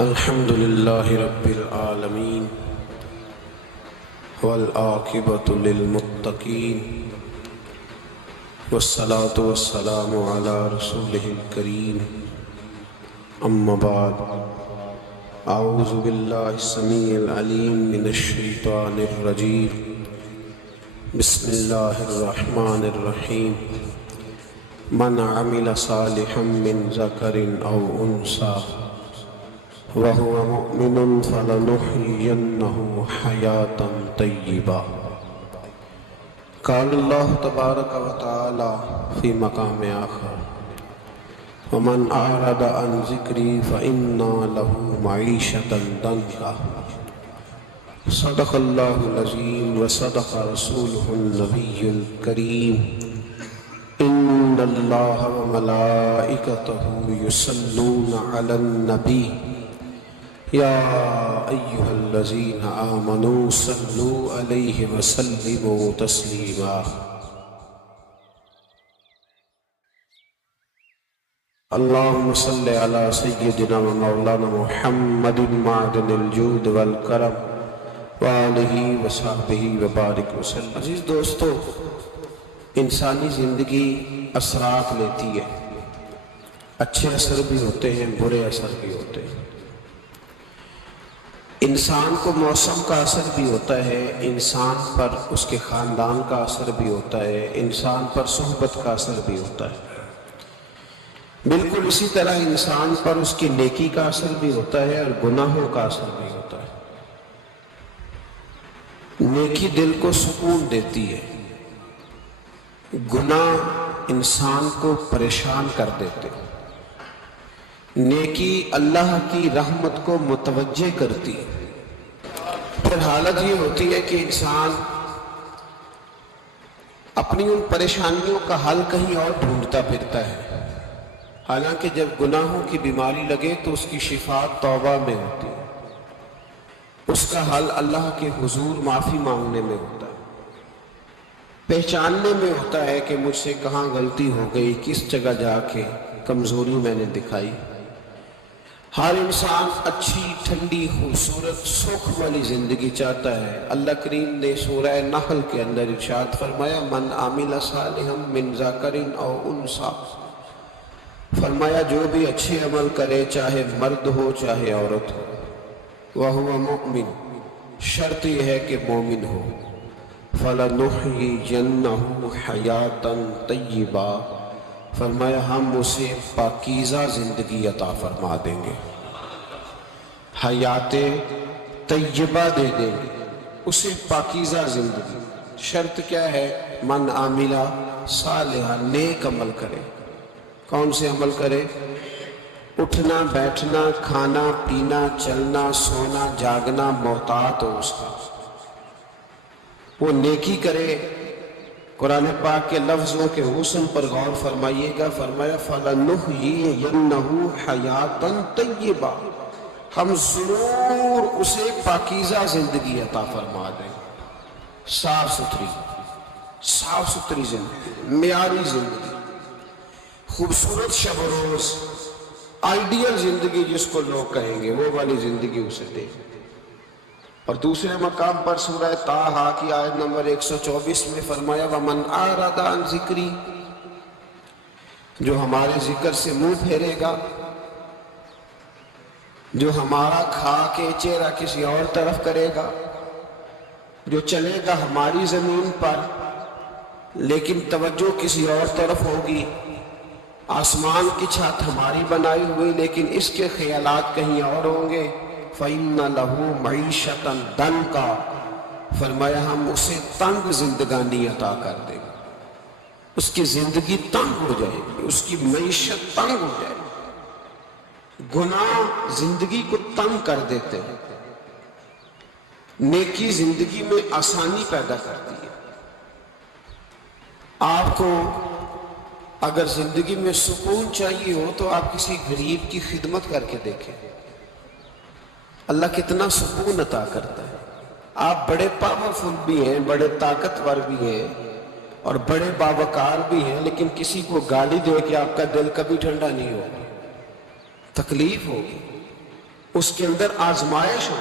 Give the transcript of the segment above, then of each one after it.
الحمد لله رب العالمين والعاقبة للمتقين والصلاة والسلام على رسوله الكريم أما بعد أعوذ بالله السميع العليم من الشيطان الرجيم بسم الله الرحمن الرحيم من عمل صالحا من ذكر أو أنثى وهو مؤمن فلنحيينه حياة طيبة قال الله تبارك وتعالى في مقام آخر ومن أعرض عن ذكري فإن له معيشة ضنكا صدق الله العظيم وصدق رسوله النبي الكريم إن الله وملائكته يصلون على النبي يا أيها الذين آمنوا صلوا عليه وسلموا تسليما اللهم صل على سيدنا ومولانا محمد معدن الجود والكرم وآلہ وصحبہ وبارک وسلم۔ عزیز دوستو، انسانی زندگی اثرات لیتی ہے، اچھے اثر بھی ہوتے ہیں، برے اثر بھی ہوتے ہیں۔ انسان کو موسم کا اثر بھی ہوتا ہے، انسان پر اس کے خاندان کا اثر بھی ہوتا ہے، انسان پر صحبت کا اثر بھی ہوتا ہے۔ بالکل اسی طرح انسان پر اس کی نیکی کا اثر بھی ہوتا ہے اور گناہوں کا اثر بھی ہوتا ہے۔ نیکی دل کو سکون دیتی ہے، گناہ انسان کو پریشان کر دیتے ہیں۔ نیکی اللہ کی رحمت کو متوجہ کرتی ہے۔ پھر حالت یہ ہوتی ہے کہ انسان اپنی ان پریشانیوں کا حل کہیں اور ڈھونڈتا پھرتا ہے، حالانکہ جب گناہوں کی بیماری لگے تو اس کی شفا توبہ میں ہوتی ہے، اس کا حل اللہ کے حضور معافی مانگنے میں ہوتا ہے، پہچاننے میں ہوتا ہے کہ مجھ سے کہاں غلطی ہو گئی، کس جگہ جا کے کمزوری میں نے دکھائی۔ ہر انسان اچھی، ٹھنڈی، خوبصورت، سکھ والی زندگی چاہتا ہے۔ اللہ کریم نے سورہ نحل کے اندر ارشاد فرمایا من عامل صالحا من ذکر او انثی، فرمایا جو بھی اچھے عمل کرے، چاہے مرد ہو چاہے عورت ہو، وَهُوَ مُؤْمِن، شرط یہ ہے کہ مومن ہو، فَلَنُحْيِيَنَّهُ حَيَاةً طَيِّبَةً، فرمایا ہم اسے پاکیزہ زندگی عطا فرما دیں گے، حیات طیبہ دے دیں گے، اسے پاکیزہ زندگی۔ شرط کیا ہے؟ من عامل صالحا، نیک عمل کرے۔ کون سے عمل کرے؟ اٹھنا بیٹھنا، کھانا پینا، چلنا سونا جاگنا محتاط ہو اس کا، وہ نیکی کرے۔ قرآن پاک کے لفظوں کے حسن پر غور فرمائیے گا، فرمایا فَلَنُحْيِيَنَّهُ حَيَاةً طَيِّبَةً، ہم ضرور اسے پاکیزہ زندگی عطا فرما دیں، صاف ستھری زندگی، معیاری زندگی، خوبصورت شب و روز، آئیڈیل زندگی جس کو لوگ کہیں گے، وہ والی زندگی اسے دے۔ اور دوسرے مقام پر سورہ طٰہٰ کی آیت نمبر 124 میں فرمایا وَمَنْ أَعْرَضَ عَنْ ذِكْرِي، جو ہمارے ذکر سے منہ پھیرے گا، جو ہمارا کھا کے چہرہ کسی اور طرف کرے گا، جو چلے گا ہماری زمین پر لیکن توجہ کسی اور طرف ہوگی، آسمان کی چھت ہماری بنائی ہوئی لیکن اس کے خیالات کہیں اور ہوں گے، فَإِنَّ لَهُ مَعِيشَةً ضَنْكًا، فرمایا ہم اسے تنگ زندگانی عطا کر دیں گے، اس کی زندگی تنگ ہو جائے گی، اس کی معیشت تنگ ہو جائے گی۔ گناہ زندگی کو تنگ کر دیتے ہیں، نیکی زندگی میں آسانی پیدا کرتی ہے۔ آپ کو اگر زندگی میں سکون چاہیے ہو تو آپ کسی غریب کی خدمت کر کے دیکھیں، اللہ کتنا سکون عطا کرتا ہے۔ آپ بڑے پاورفل بھی ہیں، بڑے طاقتور بھی ہیں اور بڑے باوقار بھی ہیں، لیکن کسی کو گالی دے کے آپ کا دل کبھی ٹھنڈا نہیں ہوگا، تکلیف ہوگی۔ اس کے اندر آزمائش ہو.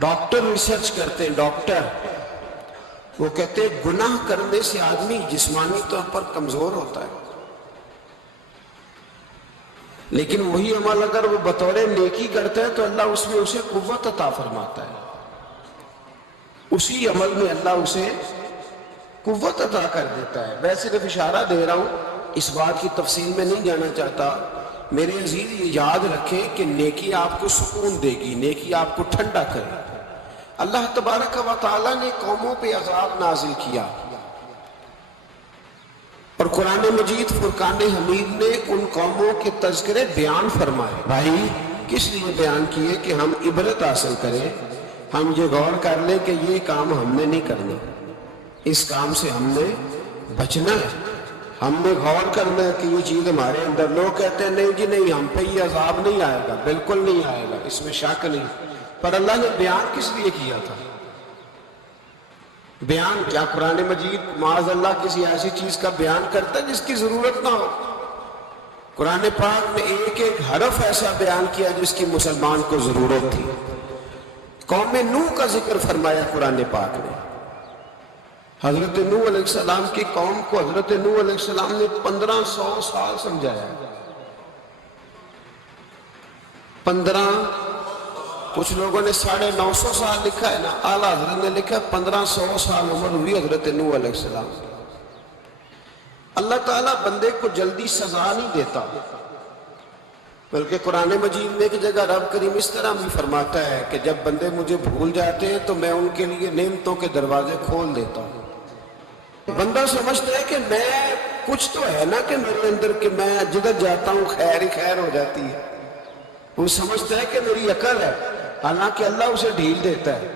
ڈاکٹر ریسرچ کرتے ہیں، ڈاکٹر وہ کہتے ہیں گناہ کرنے سے آدمی جسمانی طور پر کمزور ہوتا ہے، لیکن وہی عمل اگر وہ بطور نیکی کرتا ہے تو اللہ اس میں اسے قوت عطا فرماتا ہے. اسی عمل میں اللہ اسے قوت عطا کر دیتا ہے. میں صرف اشارہ دے رہا ہوں، اس بات کی تفصیل میں نہیں جانا چاہتا. میرے عزیز یہ یاد رکھیں کہ نیکی آپ کو سکون دے گی، نیکی آپ کو ٹھنڈا کرے گی. اللہ تبارک و تعالیٰ نے قوموں پہ عذاب نازل کیا، اور قرآن مجید فرقان حمید نے ان قوموں کے تذکرے بیان فرمائے. بھائی کس لیے بیان کیے؟ کہ ہم عبرت حاصل کریں، ہم یہ غور کر لیں کہ یہ کام ہم نے نہیں کرنا، اس کام سے ہم نے بچنا ہے. ہم نے غور کرنا ہے کہ یہ چیز ہمارے اندر. لوگ کہتے ہیں نہیں جی نہیں، ہم پہ یہ عذاب نہیں آئے گا. بالکل نہیں آئے گا، اس میں شک نہیں. پر اللہ نے بیان کس لیے کیا تھا؟ بیان کیا قرآن مجید معاذ اللہ کسی ایسی چیز کا بیان کرتا ہے جس کی ضرورت نہ ہو؟ قرآن پاک نے ایک ایک حرف ایسا بیان کیا جس کی مسلمان کو ضرورت تھی. قوم نوح کا ذکر فرمایا قرآن پاک نے. حضرت نوح علیہ السلام کی قوم کو حضرت نوح علیہ السلام نے 1500 سال سمجھایا. 15، کچھ لوگوں نے 950 سال لکھا ہے نا، اعلیٰ حضرت نے لکھا 1500 سال عمر ہوئی حضرت نوح علیہ السلام. اللہ تعالیٰ بندے کو جلدی سزا نہیں دیتا، بلکہ قرآن مجید میں ایک جگہ رب کریم اس طرح بھی فرماتا ہے کہ جب بندے مجھے بھول جاتے ہیں تو میں ان کے لیے نعمتوں کے دروازے کھول دیتا ہوں. بندہ سمجھتا ہے کہ میں کچھ تو ہے نا کہ میرے اندر کہ میں جدھر جاتا ہوں خیر ہی خیر ہو جاتی ہے. وہ سمجھتا ہے کہ میری عقل ہے، حالانکہ اللہ اسے ڈھیل دیتا ہے.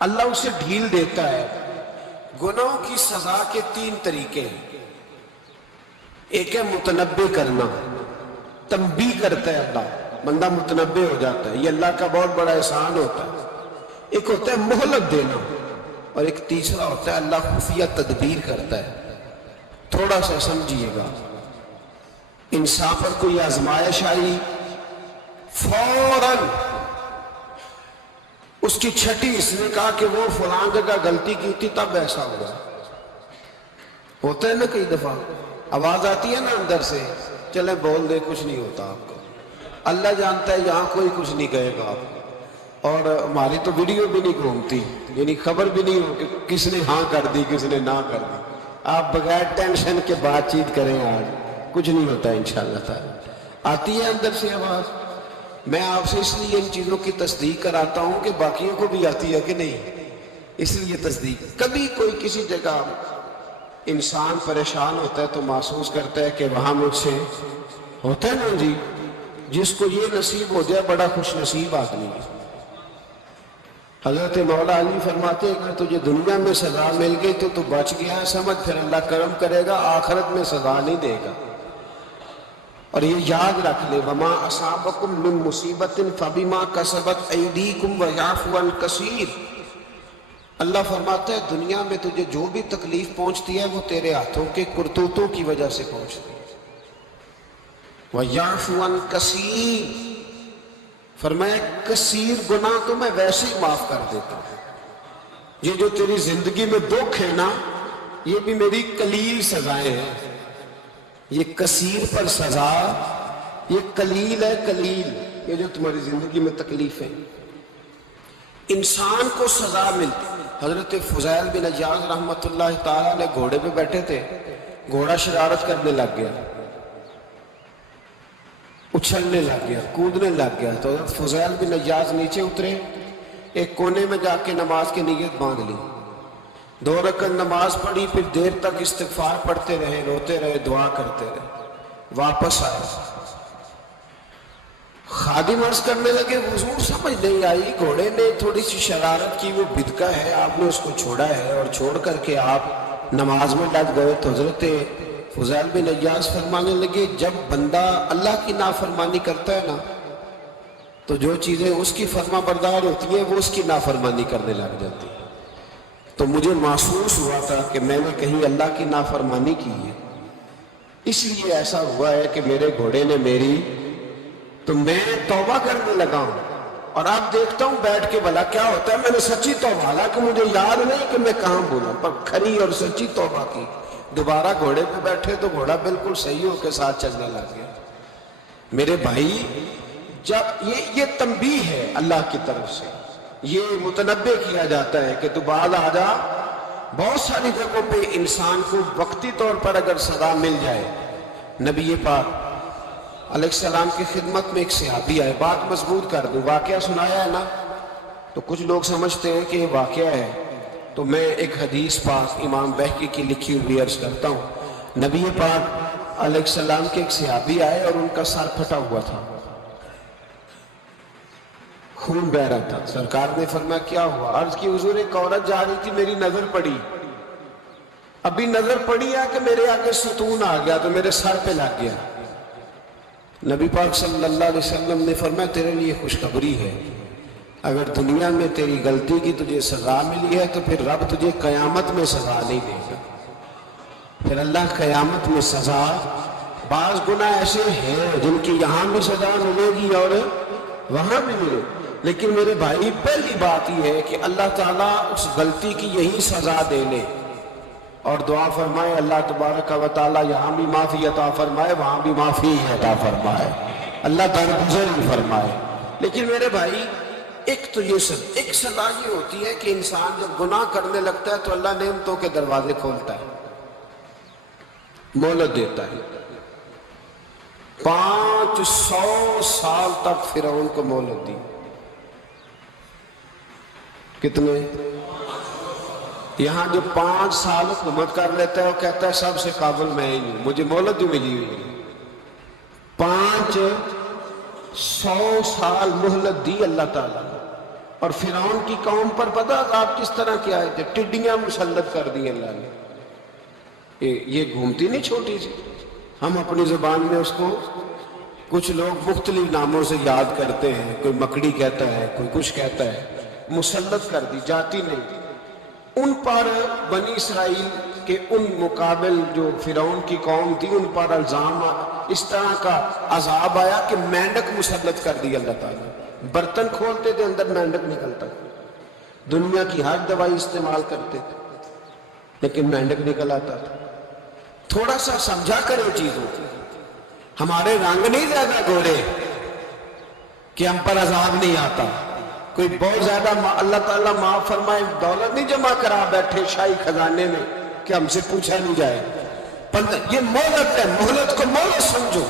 اللہ اسے ڈھیل دیتا ہے. گناہوں کی سزا کے 3 طریقے ہیں. ایک ہے متنبع کرنا، تنبیہ کرتا ہے اللہ، بندہ متنبع ہو جاتا ہے، یہ اللہ کا بہت بڑا احسان ہوتا ہے. ایک ہوتا ہے مہلت دینا، اور ایک تیسرا ہوتا ہے اللہ خفیہ تدبیر کرتا ہے. تھوڑا سا سمجھیے گا، انسان پر کوئی آزمائش آئی، فوراً اس کی چھٹی اس نے کہا کہ وہ فلاں جگہ غلطی کی تھی تب ایسا ہوا. ہوتا ہے نا کئی دفعہ آواز آتی ہے نا اندر سے، چلے بول دے کچھ نہیں ہوتا آپ کو. اللہ جانتا ہے یہاں کوئی کچھ نہیں کہے گا آپ کو. اور ہماری تو ویڈیو بھی نہیں گھومتی، یعنی خبر بھی نہیں ہو کہ کس نے ہاں کر دی کس نے نہ کر دی. آپ بغیر ٹینشن کے بات چیت کریں، آج کچھ نہیں ہوتا انشاءاللہ تعالی. آتی ہے اندر سے آواز. میں آپ سے اس لیے ان چیزوں کی تصدیق کراتا ہوں کہ باقیوں کو بھی آتی ہے کہ نہیں، اس لیے تصدیق. کبھی کوئی کسی جگہ انسان پریشان ہوتا ہے تو محسوس کرتا ہے کہ وہاں مجھ سے ہوتا ہے نا جی، جس کو یہ نصیب ہو جائے بڑا خوش نصیب آدمی ہے. حضرت مولا علی فرماتے ہیں کہ تجھے دنیا میں سزا مل گئی تو بچ گیا سمجھ، پھر اللہ کرم کرے گا، آخرت میں سزا نہیں دے گا. اور یہ یاد رکھ لے، وما اصابکم من مصیبت فبما کسبت ایدیکم ویعفو عن کثیر. اللہ فرماتا ہے دنیا میں تجھے جو بھی تکلیف پہنچتی ہے وہ تیرے ہاتھوں کے کرتوتوں کی وجہ سے پہنچتی ہے. ویعفو عن کثیر، فرمایا کثیر گناہ تو میں ویسے ہی معاف کر دیتا ہوں. یہ جو تیری زندگی میں دکھ ہے نا، یہ بھی میری قلیل سزائیں ہیں. یہ کثیر پر سزا، یہ قلیل ہے. قلیل یہ جو تمہاری زندگی میں تکلیف ہے. انسان کو سزا ملتی. حضرت فضیل بن عیاض رحمۃ اللہ تعالیٰ نے گھوڑے پہ بیٹھے تھے، گھوڑا شرارت کرنے لگ گیا، اچھلنے لگ گیا، کودنے لگ گیا. تو حضرت فضیل بن عیاض نیچے اترے، ایک کونے میں جا کے نماز کی نیت باندھ لی، 2 رکعت نماز پڑھی، پھر دیر تک استغفار پڑھتے رہے، روتے رہے، دعا کرتے رہے. واپس آئے، خادم عرض کرنے لگے حضور سمجھ نہیں آئی، گھوڑے نے تھوڑی سی شرارت کی، وہ بدکا ہے، آپ نے اس کو چھوڑا ہے اور چھوڑ کر کے آپ نماز میں لگ گئے. تو حضرت فضیل بن عیاض فرمانے لگے جب بندہ اللہ کی نافرمانی کرتا ہے نا تو جو چیزیں اس کی فرما بردار ہوتی ہیں وہ اس کی نافرمانی کرنے لگ جاتی. تو مجھے محسوس ہوا تھا کہ میں نے کہیں اللہ کی نافرمانی کی ہے، اس لیے ایسا ہوا ہے کہ میرے گھوڑے نے میری تو میں توبہ کرنے لگا ہوں اور اب دیکھتا ہوں بیٹھ کے بھلا کیا ہوتا ہے. میں نے سچی توبہ، حالانکہ مجھے یاد نہیں کہ میں کہاں بولا، پر کھری اور سچی توبہ کی. دوبارہ گھوڑے پہ بیٹھے تو گھوڑا بالکل صحیح ہو کے ساتھ چلنے لگ گیا. میرے بھائی، جب یہ تنبیہ ہے اللہ کی طرف سے، یہ متنبہ کیا جاتا ہے کہ تو بعد آ جا. بہت ساری جگہوں پہ انسان کو وقتی طور پر اگر سزا مل جائے. نبی پاک علیہ السلام کی خدمت میں ایک صحابی آئے، بات مضبوط کر دوں، واقعہ سنایا ہے نا تو کچھ لوگ سمجھتے ہیں کہ یہ واقعہ ہے، تو میں ایک حدیث پاک امام بہقی کی لکھی ہوئی عرض کرتا ہوں. نبی پاک علیہ السلام کے ایک صحابی آئے اور ان کا سر پھٹا ہوا تھا، خون بہ رہا تھا. سرکار نے فرمایا کیا ہوا؟ عرض کی حضور ایک عورت جا رہی تھی، میری نظر پڑی، ابھی نظر پڑی ہے کہ میرے آگے ستون آ گیا تو میرے سر پہ لگ گیا. نبی پاک صلی اللہ علیہ وسلم نے فرمایا تیرے لیے خوشخبری ہے، اگر دنیا میں تیری غلطی کی تجھے سزا ملی ہے تو پھر رب تجھے قیامت میں سزا نہیں دے گا. پھر اللہ قیامت میں سزا، بعض گناہ ایسے ہیں جن کی یہاں بھی سزا ملے گی اور وہاں بھی ملے، لیکن میرے بھائی پہلی بات یہ ہے کہ اللہ تعالیٰ اس غلطی کی یہی سزا دے لے اور دعا فرمائے اللہ تبارک و تعالیٰ یہاں بھی معافی عطا فرمائے، وہاں بھی معافی عطا فرمائے، اللہ درگزر بھی فرمائے. لیکن میرے بھائی ایک تو یہ ایک سزا یہ ہوتی ہے کہ انسان جب گناہ کرنے لگتا ہے تو اللہ نعمتوں کے دروازے کھولتا ہے، مہلت دیتا ہے. 500 سال تک فرعون کو مہلت دی. کتنے؟ یہاں جو 5 سال حکومت کر لیتا ہے وہ کہتا ہے سب سے قابل میں ہی ہوں، مجھے مہلت بھی ملی ہوئی ہے. 500 سال مہلت دی اللہ تعالیٰ نے. اور فرعون کی قوم پر پتہ آپ کس طرح کیا ہے؟ ٹڈیاں مسلط کر دی اللہ نے. یہ گھومتی نہیں چھوٹی سی، ہم اپنی زبان میں اس کو کچھ لوگ مختلف ناموں سے یاد کرتے ہیں، کوئی مکڑی کہتا ہے، کوئی کچھ کہتا ہے. مسلط کر دی، جاتی نہیں. ان پر بنی اسرائیل کے ان مقابل جو فرعون کی قوم تھی ان پر الزام اس طرح کا عذاب آیا کہ مینڈک مسلط کر دی اللہ تعالیٰ. برتن کھولتے تھے اندر مینڈک نکلتا تھا. دنیا کی ہر دوائی استعمال کرتے تھے لیکن مینڈک نکل آتا تھا. تھوڑا سا سمجھا کرو چیزوں. ہمارے رنگ نہیں زیادہ گورے کہ ہم پر عذاب نہیں آتا. کوئی بہت زیادہ اللہ تعالیٰ معاف فرمائے دولت نہیں جمع کرا بیٹھے شاہی خزانے میں کہ ہم سے پوچھا نہیں جائے. یہ مہلت ہے، مہلت کو مہلت سمجھو.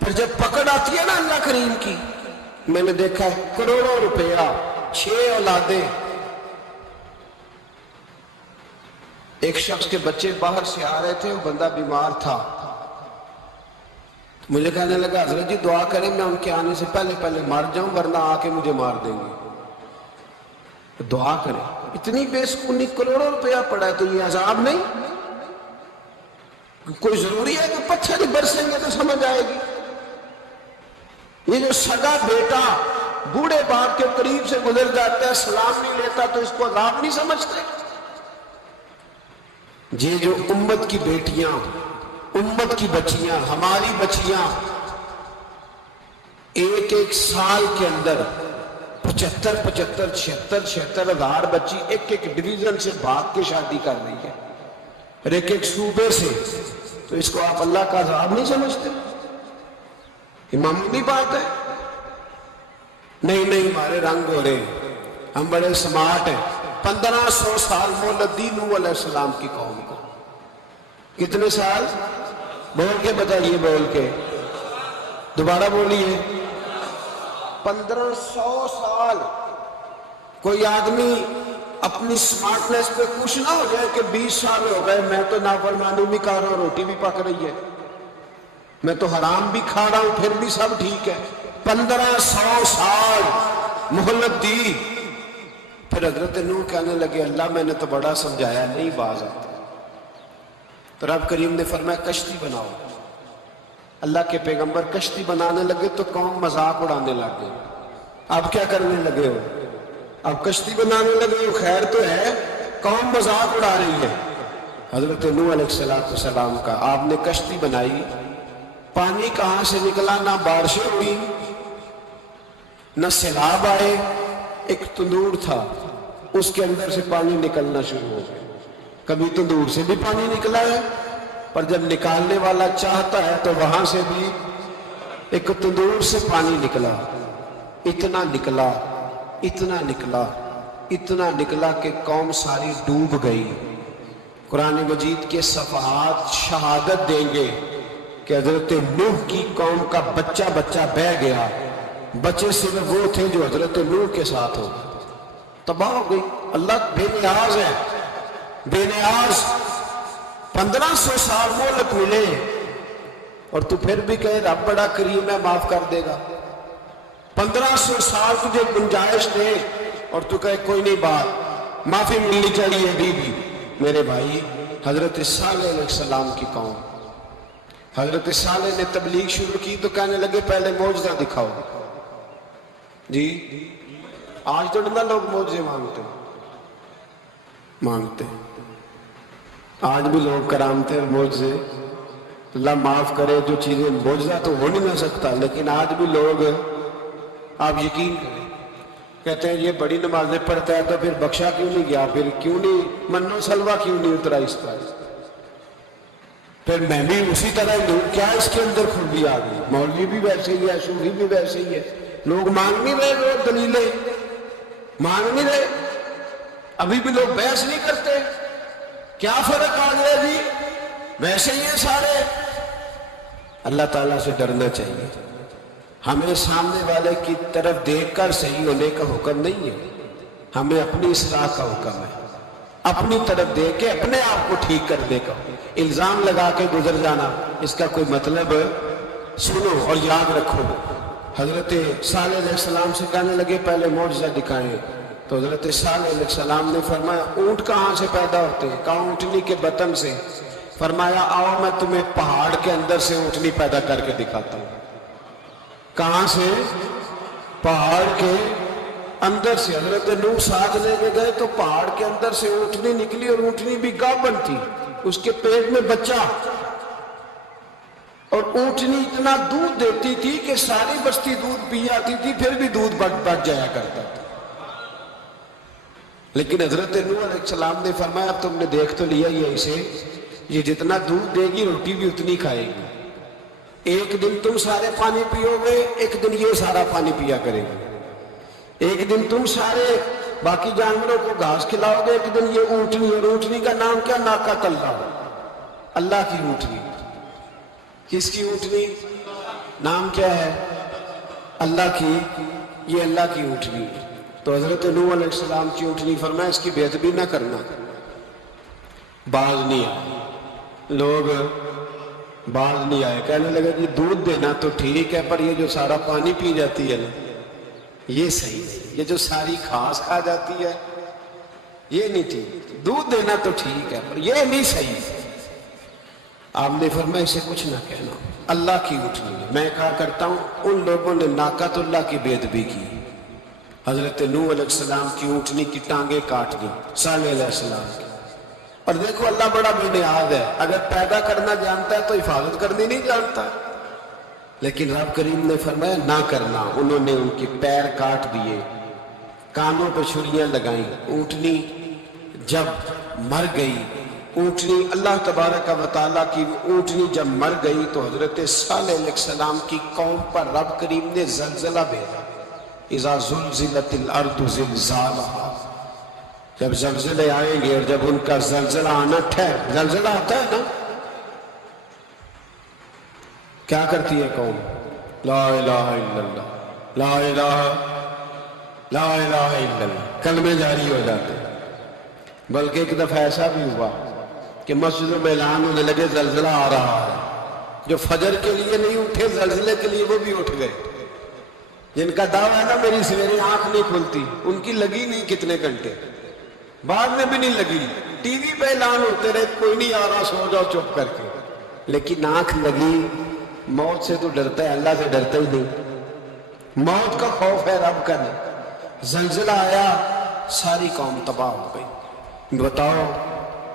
پھر جب پکڑ آتی ہے نا اللہ کریم کی، میں نے دیکھا ہے کروڑوں روپیہ، 6 اولادیں. ایک شخص کے بچے باہر سے آ رہے تھے، وہ بندہ بیمار تھا. مجھے کہنے لگا حضرت جی دعا کریں میں ان کے آنے سے پہلے مر جاؤں ورنہ آ کے مجھے مار دیں گے. دعا کریں. اتنی بے سکونی، کروڑوں روپیہ پڑا ہے تو یہ عذاب نہیں؟ کوئی ضروری ہے کہ پتھر ہی برسیں گے تو سمجھ آئے گی؟ یہ جو سگا بیٹا بوڑھے باپ کے قریب سے گزر جاتا ہے سلام نہیں لیتا تو اس کو عذاب نہیں سمجھتے؟ یہ جو امت کی بیٹیاں، امت کی بچیاں، ہماری بچیاں ایک سال کے اندر 75,000 ہزار بچی ایک ڈویژن سے بھاگ کے شادی کر رہی ہے اور ایک صوبے سے. تو اس کو آپ اللہ کا عذاب نہیں سمجھتے؟ یہ معمولی بات ہے. نہیں ہمارے رنگ ہو رہے ہیں، ہم بڑے سمارٹ ہیں. 1500 سال مہلت دی نوح علیہ السلام کی قوم کو. کتنے سال؟ بول کے بتائیے، بول کے دوبارہ بولیے. 1500 سال. کوئی آدمی اپنی سمارٹنس پہ خوش نہ ہو جائے کہ 20 سال ہو گئے میں تو نافرمانی بھی کر رہا ہوں، روٹی بھی پک رہی ہے، میں تو حرام بھی کھا رہا ہوں پھر بھی سب ٹھیک ہے. 1500 سال مہلت دی. پھر حضرت نوح کہنے لگے اللہ میں نے تو بڑا سمجھایا نہیں باز آتا. تو رب کریم نے فرمایا کشتی بناؤ. اللہ کے پیغمبر کشتی بنانے لگے تو قوم مذاق اڑانے لگ گئے. اب کیا کرنے لگے ہو؟ اب کشتی بنانے لگے ہو، خیر تو ہے، قوم مذاق اڑا رہی ہے. حضرت نوح علیہ السلام کا آپ نے کشتی بنائی، پانی کہاں سے نکلا؟ نہ بارشیں ہوئی نہ سیلاب آئے، ایک تندور تھا، اس کے اندر سے پانی نکلنا شروع ہو گیا۔ کبھی تندور سے بھی پانی نکلا ہے، پر جب نکالنے والا چاہتا ہے تو وہاں سے بھی ایک تندور سے پانی نکلا، اتنا نکلا اتنا نکلا اتنا نکلا کہ قوم ساری ڈوب گئی۔ قرآن مجید کے صفحات شہادت دیں گے کہ حضرت نوح کی قوم کا بچہ بچہ بہہ گیا، بچے صرف وہ تھے جو حضرت نوح کے ساتھ ہو، تباہ ہو گئی۔ اللہ بے نیاز ہے، بے نیاز۔ 1500 سال مہلت ملے اور تو پھر بھی کہے رب بڑا کریم ہے، معاف کر دے گا۔ 1500 سال تجھے گنجائش دے اور تو کہے کوئی نہیں، بات معافی ملنی چاہیے ابھی بھی۔ میرے بھائی، حضرت صالح علیہ السلام کی قوم، حضرت صالح نے تبلیغ شروع کی تو کہنے لگے پہلے معجزہ دکھاؤ۔ جی آج تو نہ لوگ معجزے مانگتے، آج بھی لوگ کرامتے اور معجزے، اللہ معاف کرے، جو چیزیں معجزہ تو ہو نہیں نہ سکتا، لیکن آج بھی لوگ، آپ یقین کریں، کہتے ہیں یہ بڑی نمازیں پڑھتا ہے تو پھر بخشا کیوں نہیں گیا، پھر کیوں نہیں منو سلوا کیوں نہیں اترا اس پر، پھر میں بھی اسی طرح ہی ہوں، کیا اس کے اندر خوبی آ گئی؟ مولوی بھی ویسے ہی ہے، صوفی بھی ویسے ہی ہے، لوگ مانگ نہیں رہے، لوگ دلیلیں مانگ نہیں رہے، ابھی بھی لوگ بحث نہیں کرتے، کیا فرق آ گیا جی، ویسے ہی ہیں سارے۔ اللہ تعالیٰ سے ڈرنا چاہیے، ہمیں سامنے والے کی طرف دیکھ کر صحیح ہونے کا حکم نہیں ہے، ہمیں اپنی اصلاح کا حکم ہے، اپنی طرف دیکھ کے اپنے آپ کو ٹھیک کرنے کا۔ الزام لگا کے گزر جانا، اس کا کوئی مطلب، سنو اور یاد رکھو۔ حضرت صالح علیہ السلام سے کہنے لگے پہلے معجزہ دکھائیں، تو حضرت صالح علیہ السلام نے فرمایا اونٹ کہاں سے پیدا ہوتے ہیں؟ کہا اونٹنی کے بطن سے۔ فرمایا آؤ میں تمہیں پہاڑ کے اندر سے اونٹنی پیدا کر کے دکھاتا ہوں۔ کہاں سے؟ پہاڑ کے اندر سے۔ حضرت نوح ساتھ لے کے گئے تو پہاڑ کے اندر سے اونٹنی نکلی، اور اونٹنی بھی گابن تھی، اس کے پیٹ میں بچہ، اور اونٹنی اتنا دودھ دیتی تھی کہ ساری بستی دودھ پی جاتی تھی، پھر بھی دودھ بچ جایا کرتا تھا۔ لیکن حضرت نوح علیہ السلام نے فرمایا اب تم نے دیکھ تو لیا یہ اسے، یہ جتنا دودھ دے گی روٹی بھی اتنی کھائے گی، ایک دن تم سارے پانی پیو گے، ایک دن یہ سارا پانی پیا کرے گا، ایک دن تم سارے باقی جانوروں کو گھاس کھلاؤ گے، ایک دن یہ اونٹنی، اور اونٹنی کا نام کیا؟ ناقۃ اللہ، اللہ کی اونٹنی۔ کس کی اونٹنی؟ نام کیا ہے؟ اللہ کی، یہ اللہ کی اونٹنی ہے۔ تو حضرت نوح علیہ السلام کی اونٹنی فرمایا اس کی بے ادبی نہ کرنا، باز نہیں آئے، لوگ باز نہیں آئے، کہنے لگے جی دودھ دینا تو ٹھیک ہے، پر یہ جو سارا پانی پی جاتی ہے نا یہ صحیح نہیں، یہ جو ساری گھاس کھا جاتی ہے یہ نہیں ٹھیک، دودھ دینا تو ٹھیک ہے پر یہ نہیں صحیح۔ آپ نے فرمایا اسے کچھ نہ کہنا، اللہ کی اونٹنی ہے۔ میں کہا کرتا ہوں ان لوگوں نے ناقۃ اللہ کی بے ادبی کی، حضرت نوح علیہ السلام کی اونٹنی کی ٹانگیں کاٹ دی، صالح علیہ السلام کی۔ اور دیکھو اللہ بڑا بے نیاز ہے، اگر پیدا کرنا جانتا ہے تو حفاظت کرنی نہیں جانتا، لیکن رب کریم نے فرمایا نہ کرنا۔ انہوں نے ان کے پیر کاٹ دیے، کانوں پہ چھریاں لگائیں۔ اونٹنی جب مر گئی، اونٹنی اللہ تبارک و تعالیٰ کی اونٹنی جب مر گئی تو حضرت صالح علیہ السلام کی قوم پر رب کریم نے زلزلہ بھیجا، اذا زلزلت الارض زلزالہا، جب زلزلے آئیں گے اور جب ان کا زلزلہ آنا ٹھہر، زلزلہ آتا ہے نا، کیا کرتی ہے قوم؟ لا الہ الا اللہ، لا الہ لا الہ الا اللہ، کلمے جاری ہو جاتے ہیں۔ بلکہ ایک دفعہ ایسا بھی ہوا کہ مسجدوں میں اعلان ہونے لگے زلزلہ آ رہا ہے، جو فجر کے لیے نہیں اٹھے زلزلے کے لیے وہ بھی اٹھ گئے، جن کا دعویٰ ہے نا میری سویرے آنکھ نہیں کھلتی، ان کی لگی نہیں کتنے گھنٹے، بعد میں بھی نہیں لگی، ٹی وی پہ اعلان ہوتے رہے کوئی نہیں آ رہا سو جاؤ چپ کر کے، لیکن آنکھ لگی۔ موت سے تو ڈرتا ہے، اللہ سے ڈرتا ہی نہیں، موت کا خوف ہے رب کا نہیں۔ زلزلہ آیا، ساری قوم تباہ ہو گئی۔ بتاؤ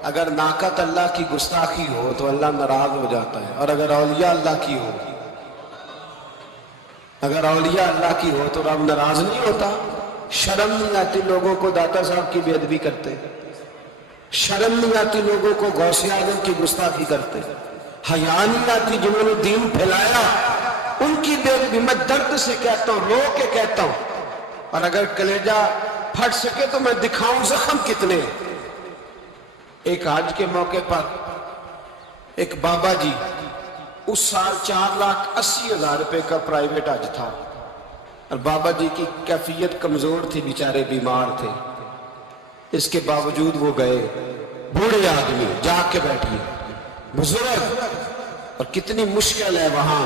اگر ناقۃ اللہ کی گستاخی ہو تو اللہ ناراض ہو جاتا ہے، اور اگر اولیاء اللہ کی ہو اگر اولیاء اللہ کی ہو تو رب ناراض نہیں ہوتا؟ شرم نہیں آتی لوگوں کو داتا صاحب کی بے ادبی کرتے؟ شرم نہیں آتی لوگوں کو غوث اعظم کی گستاخی کرتے؟ حیا نہیں آتی جنہوں نے دین پھیلایا ان کی بے ادبی؟ میں درد سے کہتا ہوں، رو کے کہتا ہوں، اور اگر کلیجہ پھٹ سکے تو میں دکھاؤں زخم کتنے۔ ایک حج کے موقع پر ایک بابا جی، اس سال 4,80,000 روپے کا پرائیویٹ حج تھا، اور بابا جی کی کیفیت کمزور تھی، بیچارے بیمار تھے، اس کے باوجود وہ گئے۔ بوڑھے آدمی جا کے بیٹھے، بزرگ، اور کتنی مشکل ہے وہاں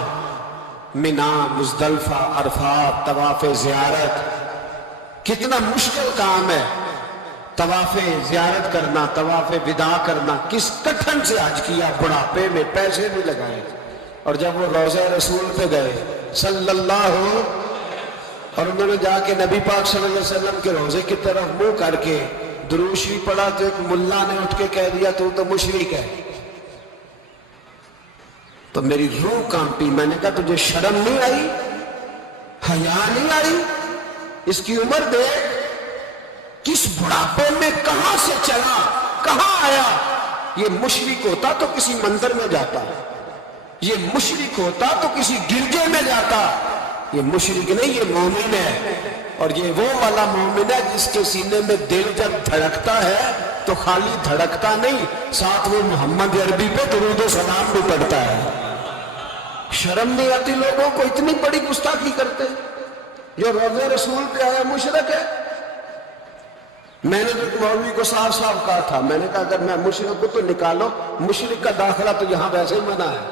منا، مزدلفہ، عرفات، طواف زیارت، کتنا مشکل کام ہے طواف زیارت کرنا، طواف وداع کرنا۔ کس کٹھن سے حج کیا، بڑھاپے میں پیسے بھی لگائے، اور جب وہ روضہ رسول پہ گئے صلی اللہ، اور انہوں نے جا کے نبی پاک صلی اللہ علیہ وسلم کے روضے کی طرف منہ کر کے درود شریف پڑھا تو ایک ملا نے اٹھ کے کہہ دیا تو مشرک ہے۔ تو میری روح کانپی، میں نے کہا تجھے شرم نہیں آئی، حیا نہیں آئی؟ اس کی عمر دیکھ، کس بڑھاپے میں کہاں سے چلا، کہاں آیا۔ یہ مشرک ہوتا تو کسی مندر میں جاتا، یہ مشرک ہوتا تو کسی گرجے میں جاتا، یہ مشرک نہیں، یہ مومن ہے، اور یہ وہ والا مومن ہے جس کے سینے میں دل جب دھڑکتا ہے تو خالی دھڑکتا نہیں، ساتھ وہ محمد عربی پہ درود و سلام بھی پڑھتا ہے۔ شرم نہیں آتی لوگوں کو؟ اتنی بڑی گستاخی کرتے، جو روضہ رسول پہ آیا مشرک ہے۔ میں نے تو مولوی کو صاف صاف کہا تھا، میں نے کہا اگر میں مشرک کو تو نکالو، مشرک کا داخلہ تو یہاں ویسے ہی منع ہے۔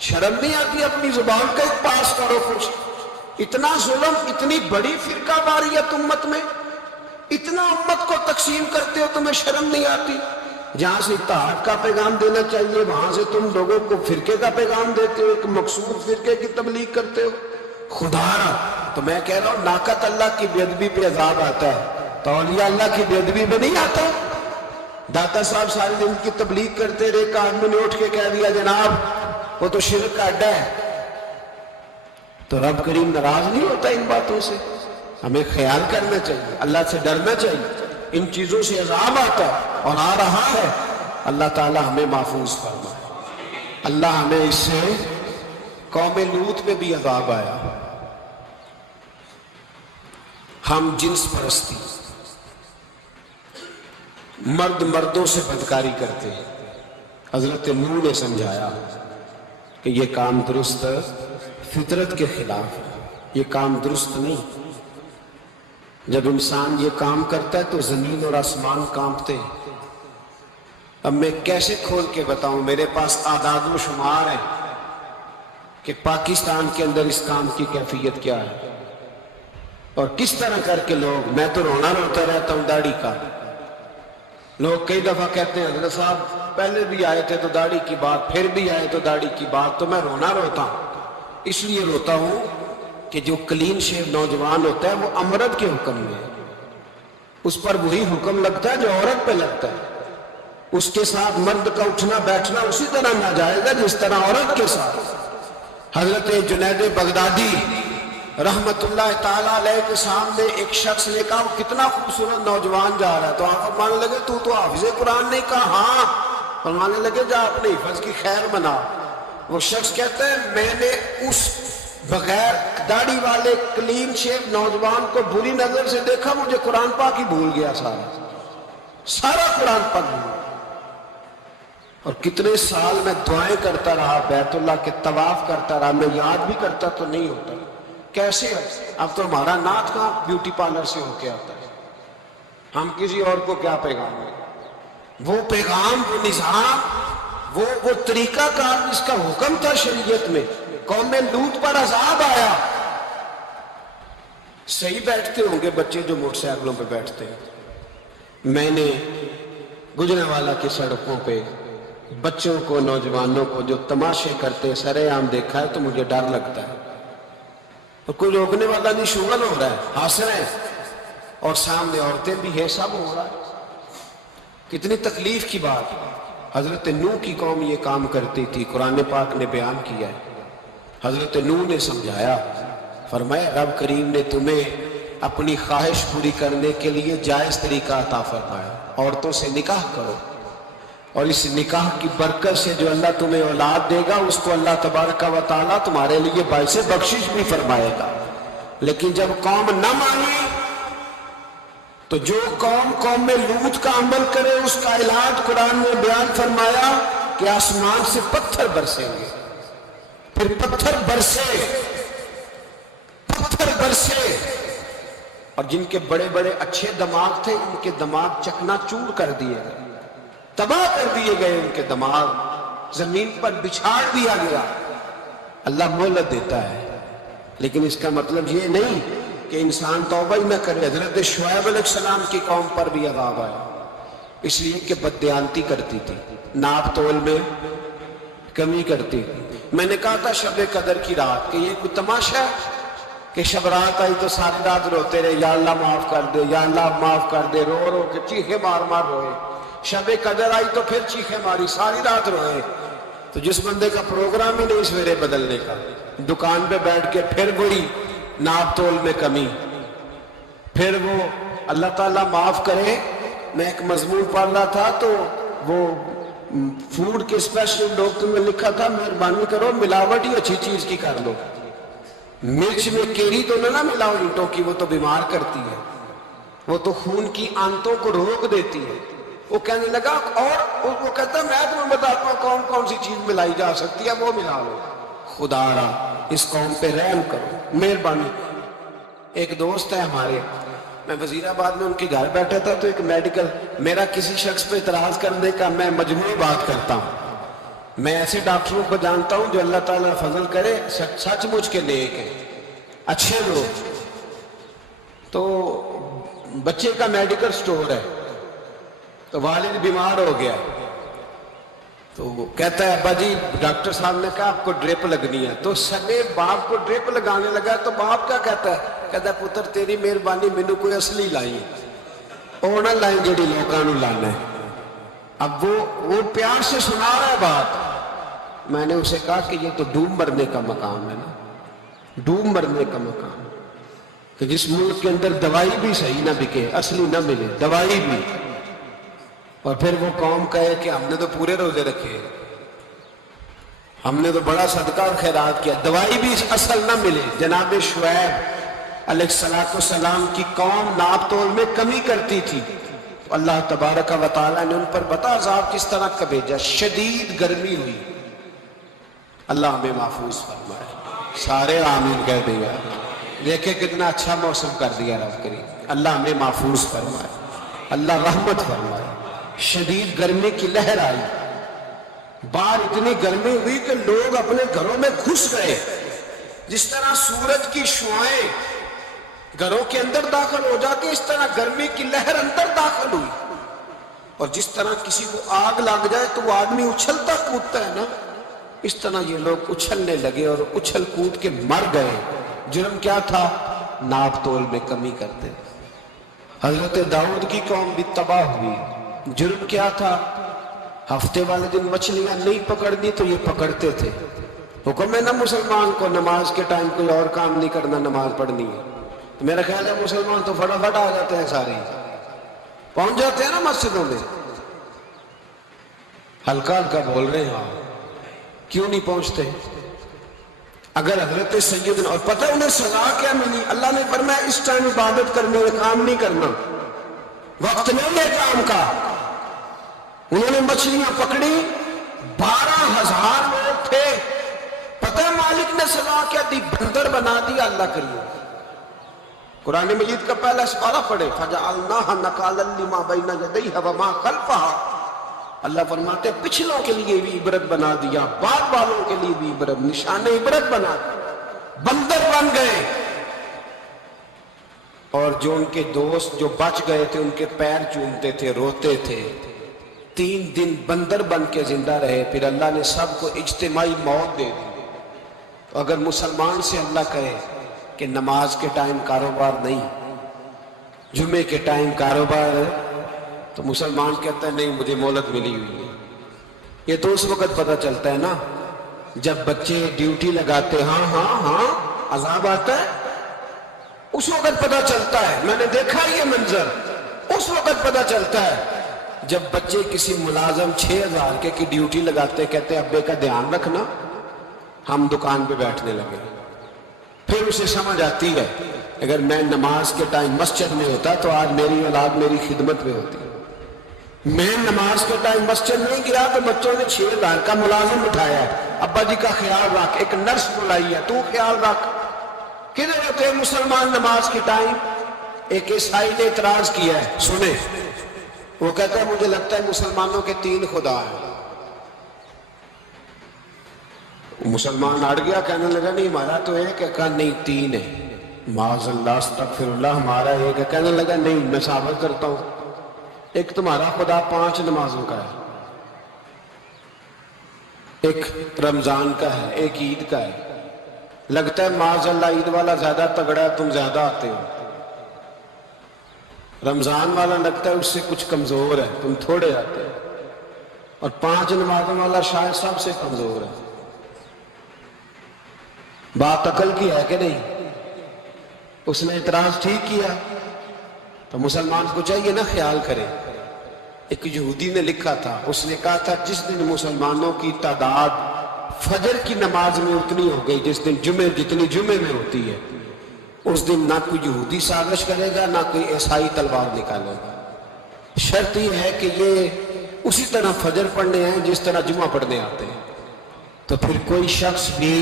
شرم نہیں آتی؟ اپنی زبان کا ایک پاس کرو کچھ۔ اتنا ظلم، اتنی بڑی فرقہ واریت امت میں، اتنا امت کو تقسیم کرتے ہو، تمہیں شرم نہیں آتی؟ جہاں سے اتحاد کا پیغام دینا چاہیے وہاں سے تم لوگوں کو فرقے کا پیغام دیتے ہو، ایک مقصود فرقے کی تبلیغ کرتے ہو۔ خدا را، تو میں کہہ رہا ہوں ناقت اللہ کی بے ادبی پہ عذاب آتا ہے، تو اولیاء اللہ کی بے ادبی پہ نہیں آتا۔ داتا صاحب سارے دن کی تبلیغ کرتے رہے، ایک آدمی نے اٹھ کے کہہ دیا جناب وہ تو شرک کا اڈا ہے، تو رب کریم ناراض نہیں ہوتا ان باتوں سے؟ ہمیں خیال کرنا چاہیے، اللہ سے ڈرنا چاہیے۔ ان چیزوں سے عذاب آتا ہے اور آ رہا ہے، اللہ تعالی ہمیں محفوظ فرمائے۔ اللہ ہمیں اس سے، قوم لوط میں بھی عذاب آیا، ہم جنس پرستی، مرد مردوں سے بدکاری کرتے ہیں۔ حضرت نوح نے سمجھایا کہ یہ کام درست فطرت کے خلاف ہے، یہ کام درست نہیں۔ جب انسان یہ کام کرتا ہے تو زمین اور آسمان کانپتے ہیں۔ اب میں کیسے کھول کے بتاؤں، میرے پاس اعداد و شمار ہیں کہ پاکستان کے اندر اس کام کی کیفیت کیا ہے، اور کس طرح کر کے لوگ، میں تو رونا روتا رہتا ہوں داڑھی کا۔ لوگ کئی دفعہ کہتے ہیں حضرت صاحب پہلے بھی آئے تھے تو داڑھی کی بات، پھر بھی آئے تو داڑھی کی بات، تو میں رونا روتا ہوں۔ اس لیے روتا ہوں کہ جو کلین شیو نوجوان ہوتا ہے وہ امرد کے حکم میں ہے، اس پر وہی حکم لگتا ہے جو عورت پہ لگتا ہے۔ اس کے ساتھ مرد کا اٹھنا بیٹھنا اسی طرح ناجائز ہے جس طرح عورت کے ساتھ۔ حضرت جنید بغدادی رحمت اللہ تعالیٰ علیہ کے سامنے ایک شخص نے کہا وہ کتنا خوبصورت نوجوان جا رہا ہے، تو آپ فرمانے لگے تو حافظ قرآن نہیں؟ کہا ہاں۔ فرمانے لگے جا اپنے حفظ کی خیر بنا۔ وہ شخص کہتا ہے میں نے اس بغیر داڑھی والے کلین شیو نوجوان کو بری نظر سے دیکھا، مجھے قرآن پاک ہی بھول گیا، سارا قرآن پاک بھول گیا۔ اور کتنے سال میں دعائیں کرتا رہا، بیت اللہ کے طواف کرتا رہا، میں یاد بھی کرتا تو نہیں ہوتا۔ کیسے ہے؟ اب تو ہمارا نعت کہاں بیوٹی پارلر سے ہو کے آتا ہے، ہم کسی اور کو کیا پیغام دیں؟ وہ پیغام، وہ نظام، وہ طریقہ کار جس کا حکم تھا شریعت میں، قوم لوط پر عذاب آیا۔ صحیح بیٹھتے ہوں گے بچے جو موٹر سائیکلوں پہ بیٹھتے ہیں، میں نے گجرانوالہ کی سڑکوں پہ بچوں کو، نوجوانوں کو جو تماشے کرتے سر عام دیکھا ہے تو مجھے ڈر لگتا ہے، اور کوئی روکنے والا نہیں، شغل ہو رہا ہے، ہنس رہے ہیں، اور سامنے عورتیں بھی ہے، سب ہو رہا ہے۔ کتنی تکلیف کی بات۔ حضرت نوح کی قوم یہ کام کرتی تھی، قرآن پاک نے بیان کیا ہے۔ حضرت نوح نے سمجھایا فرمایا رب کریم نے تمہیں اپنی خواہش پوری کرنے کے لیے جائز طریقہ عطا فرمایا، عورتوں سے نکاح کرو، اور اس نکاح کی برکت سے جو اللہ تمہیں اولاد دے گا اس کو اللہ تبارک و تعالیٰ تمہارے لیے باعث بخشش بھی فرمائے گا۔ لیکن جب قوم نہ مانی تو جو قوم میں لوط کا عمل کرے اس کا علاج قرآن نے بیان فرمایا کہ آسمان سے پتھر برسیں گے، پھر پتھر برسے اور جن کے بڑے بڑے اچھے دماغ تھے ان کے دماغ چکنا چور کر دیے گئے، تباہ کر دیے گئے، ان کے دماغ زمین پر بچھاڑ دیا گیا۔ اللہ مہلت دیتا ہے، لیکن اس کا مطلب یہ نہیں کہ انسان توبہ ہی نہ کرے۔ حضرت شعیب علیہ السلام کی قوم پر بھی عذاب آیا، اس لیے کہ بددیانتی کرتی تھی، ناپ تول میں کمی کرتی تھی۔ میں نے کہا تھا شب قدر کی رات کہ یہ کوئی تماشا ہے کہ شب رات آئی تو ساری رات روتے رہے، یا اللہ معاف کر دے، یا اللہ معاف کر دے، رو رو کے چیخے مار مار روئے۔ شب قدر آئی تو پھر چیخے ماری، ساری رات روئے۔ تو جس بندے کا پروگرام ہی نہیں سویرے بدلنے کا، دکان پہ بیٹھ کے پھر وہی ناپ تول میں کمی، پھر وہ اللہ تعالیٰ معاف کرے۔ میں ایک مضمون پڑھ رہا تھا تو وہ فوڈ کے اسپیشل ڈاکٹر میں لکھا تھا مہربانی کرو ملاوٹ ہی اچھی چیز کی کر لو، مرچ میں کیری تو نہ ملاؤ اینٹوں کی، وہ تو بیمار کرتی ہے، وہ تو خون کی آنتوں کو روک دیتی ہے۔ وہ کہنے لگا اور وہ کہتا ہے میں تمہیں بتاتا ہوں کون کون سی چیز ملائی جا سکتی ہے، وہ ملا لو۔ خدا را اس قوم پہ رحم کرو، مہربانی۔ ایک دوست ہے ہمارے، میں وزیر آباد میں ان کے گھر بیٹھا تھا تو ایک میڈیکل، میرا کسی شخص پہ اعتراض کرنے کا میں مجموعی بات کرتا ہوں۔ میں ایسے ڈاکٹروں کو جانتا ہوں جو اللہ تعالیٰ فضل کرے سچ مچ کے نیک ہیں، اچھے لوگ۔ تو بچے کا میڈیکل سٹور ہے، تو والد بیمار ہو گیا تو وہ کہتا ہے ابا جی ڈاکٹر صاحب نے کہا آپ کو ڈرپ لگنی ہے، تو سنے باپ کو ڈرپ لگانے لگا تو باپ کیا کہتا ہے پتر تیری مہربانی مینوں کوئی اصلی لائی، اور نہ لائیں جڑی لوگوں نوں لانا ہے۔ اب وہ پیار سے سنا رہا ہے بات۔ میں نے اسے کہا کہ یہ تو ڈوب مرنے کا مقام ہے نا، ڈوب مرنے کا مقام، کہ جس ملک کے اندر دوائی بھی صحیح نہ بکے، اصلی نہ ملے، دوائی بھی، اور پھر وہ قوم کہے کہ ہم نے تو پورے روزے رکھے، ہم نے تو بڑا صدقہ اور خیرات کیا، دوائی بھی اصل نہ ملے۔ جناب شعیب علیہ السلام کی قوم ناپ تول میں کمی کرتی تھی، تو اللہ تبارک و تعالیٰ نے ان پر بتا عذاب کس طرح کا بھیجا، شدید گرمی ہوئی۔ اللہ ہمیں محفوظ فرمائے، سارے آمین کہہ دیا۔ دیکھیں کتنا اچھا موسم کر دیا رب کریم، اللہ ہمیں محفوظ فرمائے، اللہ رحمت فرمائے۔ شدید گرمی کی لہر آئی، باہر اتنی گرمی ہوئی کہ لوگ اپنے گھروں میں گھس گئے، جس طرح سورج کی شعاعیں گھروں کے اندر داخل ہو جاتی، اس طرح گرمی کی لہر اندر داخل ہوئی۔ اور جس طرح کسی کو آگ لگ جائے تو وہ آدمی اچھلتا کودتا ہے نا، اس طرح یہ لوگ اچھلنے لگے اور اچھل کود کے مر گئے۔ جرم کیا تھا؟ ناپ تول میں کمی کرتے۔ حضرت داؤد کی قوم بھی تباہ ہوئی۔ جرم کیا تھا؟ ہفتے والے دن مچھلیاں نہیں پکڑنی تو یہ پکڑتے تھے۔ حکم ہے نا مسلمان کو نماز کے ٹائم کوئی اور کام نہیں کرنا، نماز پڑھنی ہے۔ تو میرا خیال ہے مسلمان تو فٹافٹ آ جاتے ہیں، سارے پہنچ جاتے ہیں نا مسجدوں میں۔ ہلکا ہلکا بول رہے ہیں، کیوں نہیں پہنچتے؟ اگر حضرت سیدنا، اور پتہ انہیں سزا کیا ملی؟ اللہ نے فرمایا اس ٹائم عبادت کرنے کا کام نہیں کرنا، وقت نہیں ہے کام کا۔ انہوں نے مچھلیاں پکڑی، 12,000 لوگ تھے۔ پتہ مالک نے سزا کیا دی؟ بندر بنا دیا اللہ کریم۔ قرآن مجید کا پہلا سپارہ پڑھے، فَجَعَلْنَاهَا نَكَالًا لِمَا بَيْنَ يَدَيْهَا وَمَا خَلْفَهَا۔ اللہ فرماتے ہیں پچھلوں کے لیے بھی عبرت بنا دیا، بعد والوں کے لیے بھی عبرت، نشان عبرت بنا دیا۔ بندر بن گئے، اور جو ان کے دوست جو بچ گئے تھے ان کے پیر چومتے تھے، روتے تھے۔ 3 دن بندر بن کے زندہ رہے، پھر اللہ نے سب کو اجتماعی موت دے دی۔ تو اگر مسلمان سے اللہ کہے کہ نماز کے ٹائم کاروبار نہیں، جمعے کے ٹائم کاروبار ہے، تو مسلمان کہتا ہے نہیں مجھے مہلت ملی ہوئی ہے۔ یہ تو اس وقت پتہ چلتا ہے نا جب بچے ڈیوٹی لگاتے، ہاں ہاں ہاں عذاب آتا ہے، اس وقت پتہ چلتا ہے، میں نے دیکھا یہ منظر، اس وقت پتہ چلتا ہے جب بچے کسی ملازم 6000 کی ڈیوٹی لگاتے، کہتے ابے کا دھیان رکھنا، ہم دکان پہ بیٹھنے لگے۔ پھر اسے سمجھ آتی ہے اگر میں نماز کے ٹائم مسجد میں ہوتا تو آج میری اولاد میری خدمت میں ہوتی۔ میں نماز کے ٹائم مسجد نہیں گیا تو بچوں نے 6000 کا ملازم اٹھایا ہے، ابا جی کا خیال رکھ، ایک نرس بلائی ہے، تو خیال رکھ۔ کدھر ہوتے ہیں مسلمان نماز کے ٹائم؟ ایک عیسائی نے اعتراض کیا ہے، سنیں، وہ کہتا ہے مجھے لگتا ہے مسلمانوں کے 3 خدا ہیں۔ مسلمان اڑ گیا، کہنے لگا نہیں ہمارا تو ایک ہے، کہا نہیں 3 ہے، معاذ اللہ استغفر اللہ، ہمارا ایک ہے، کہنے لگا نہیں میں ثابت کرتا ہوں، ایک تمہارا خدا 5 نمازوں کا ہے، ایک رمضان کا ہے، ایک عید کا ہے، لگتا ہے معاذ اللہ عید والا زیادہ تگڑا ہے، تم زیادہ آتے ہو، رمضان والا لگتا ہے اس سے کچھ کمزور ہے، تم تھوڑے آتے ہو، اور 5 نمازوں والا شاید سب سے کمزور ہے۔ بات عقل کی ہے کہ نہیں؟ اس نے اعتراض ٹھیک کیا، تو مسلمان کو چاہیے نا خیال کرے۔ ایک یہودی نے لکھا تھا، اس نے کہا تھا جس دن مسلمانوں کی تعداد فجر کی نماز میں اتنی ہو گئی جس دن جتنی جمعے میں ہوتی ہے، اس دن نہ کوئی یہودی سازش کرے گا نہ کوئی عیسائی تلوار نکالے گا۔ شرط یہ ہے کہ یہ اسی طرح فجر پڑھنے ہیں جس طرح جمعہ پڑھنے آتے ہیں، تو پھر کوئی شخص بھی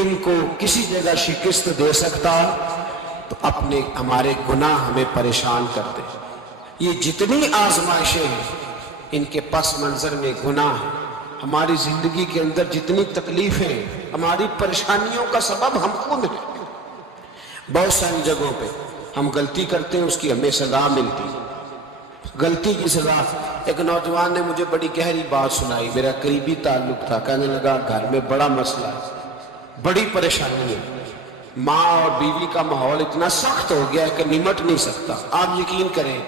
ان کو کسی جگہ شکست دے سکتا تو اپنے ہمارے گناہ ہمیں پریشان کرتے۔ یہ جتنی آزمائشیں ہیں ان کے پس منظر میں گناہ ہیں۔ ہماری زندگی کے اندر جتنی تکلیفیں، ہماری پریشانیوں کا سبب ہم خود ہیں۔ بہت ساری جگہوں پہ ہم غلطی کرتے ہیں، اس کی ہمیں سزا ملتی ہے، غلطی کی سزا۔ ایک نوجوان نے مجھے بڑی گہری بات سنائی، میرا قریبی تعلق تھا، کہنے لگا گھر میں بڑا مسئلہ ہے، بڑی پریشانی ہے، ماں اور بیوی کا ماحول اتنا سخت ہو گیا ہے کہ نمٹ نہیں سکتا۔ آپ یقین کریں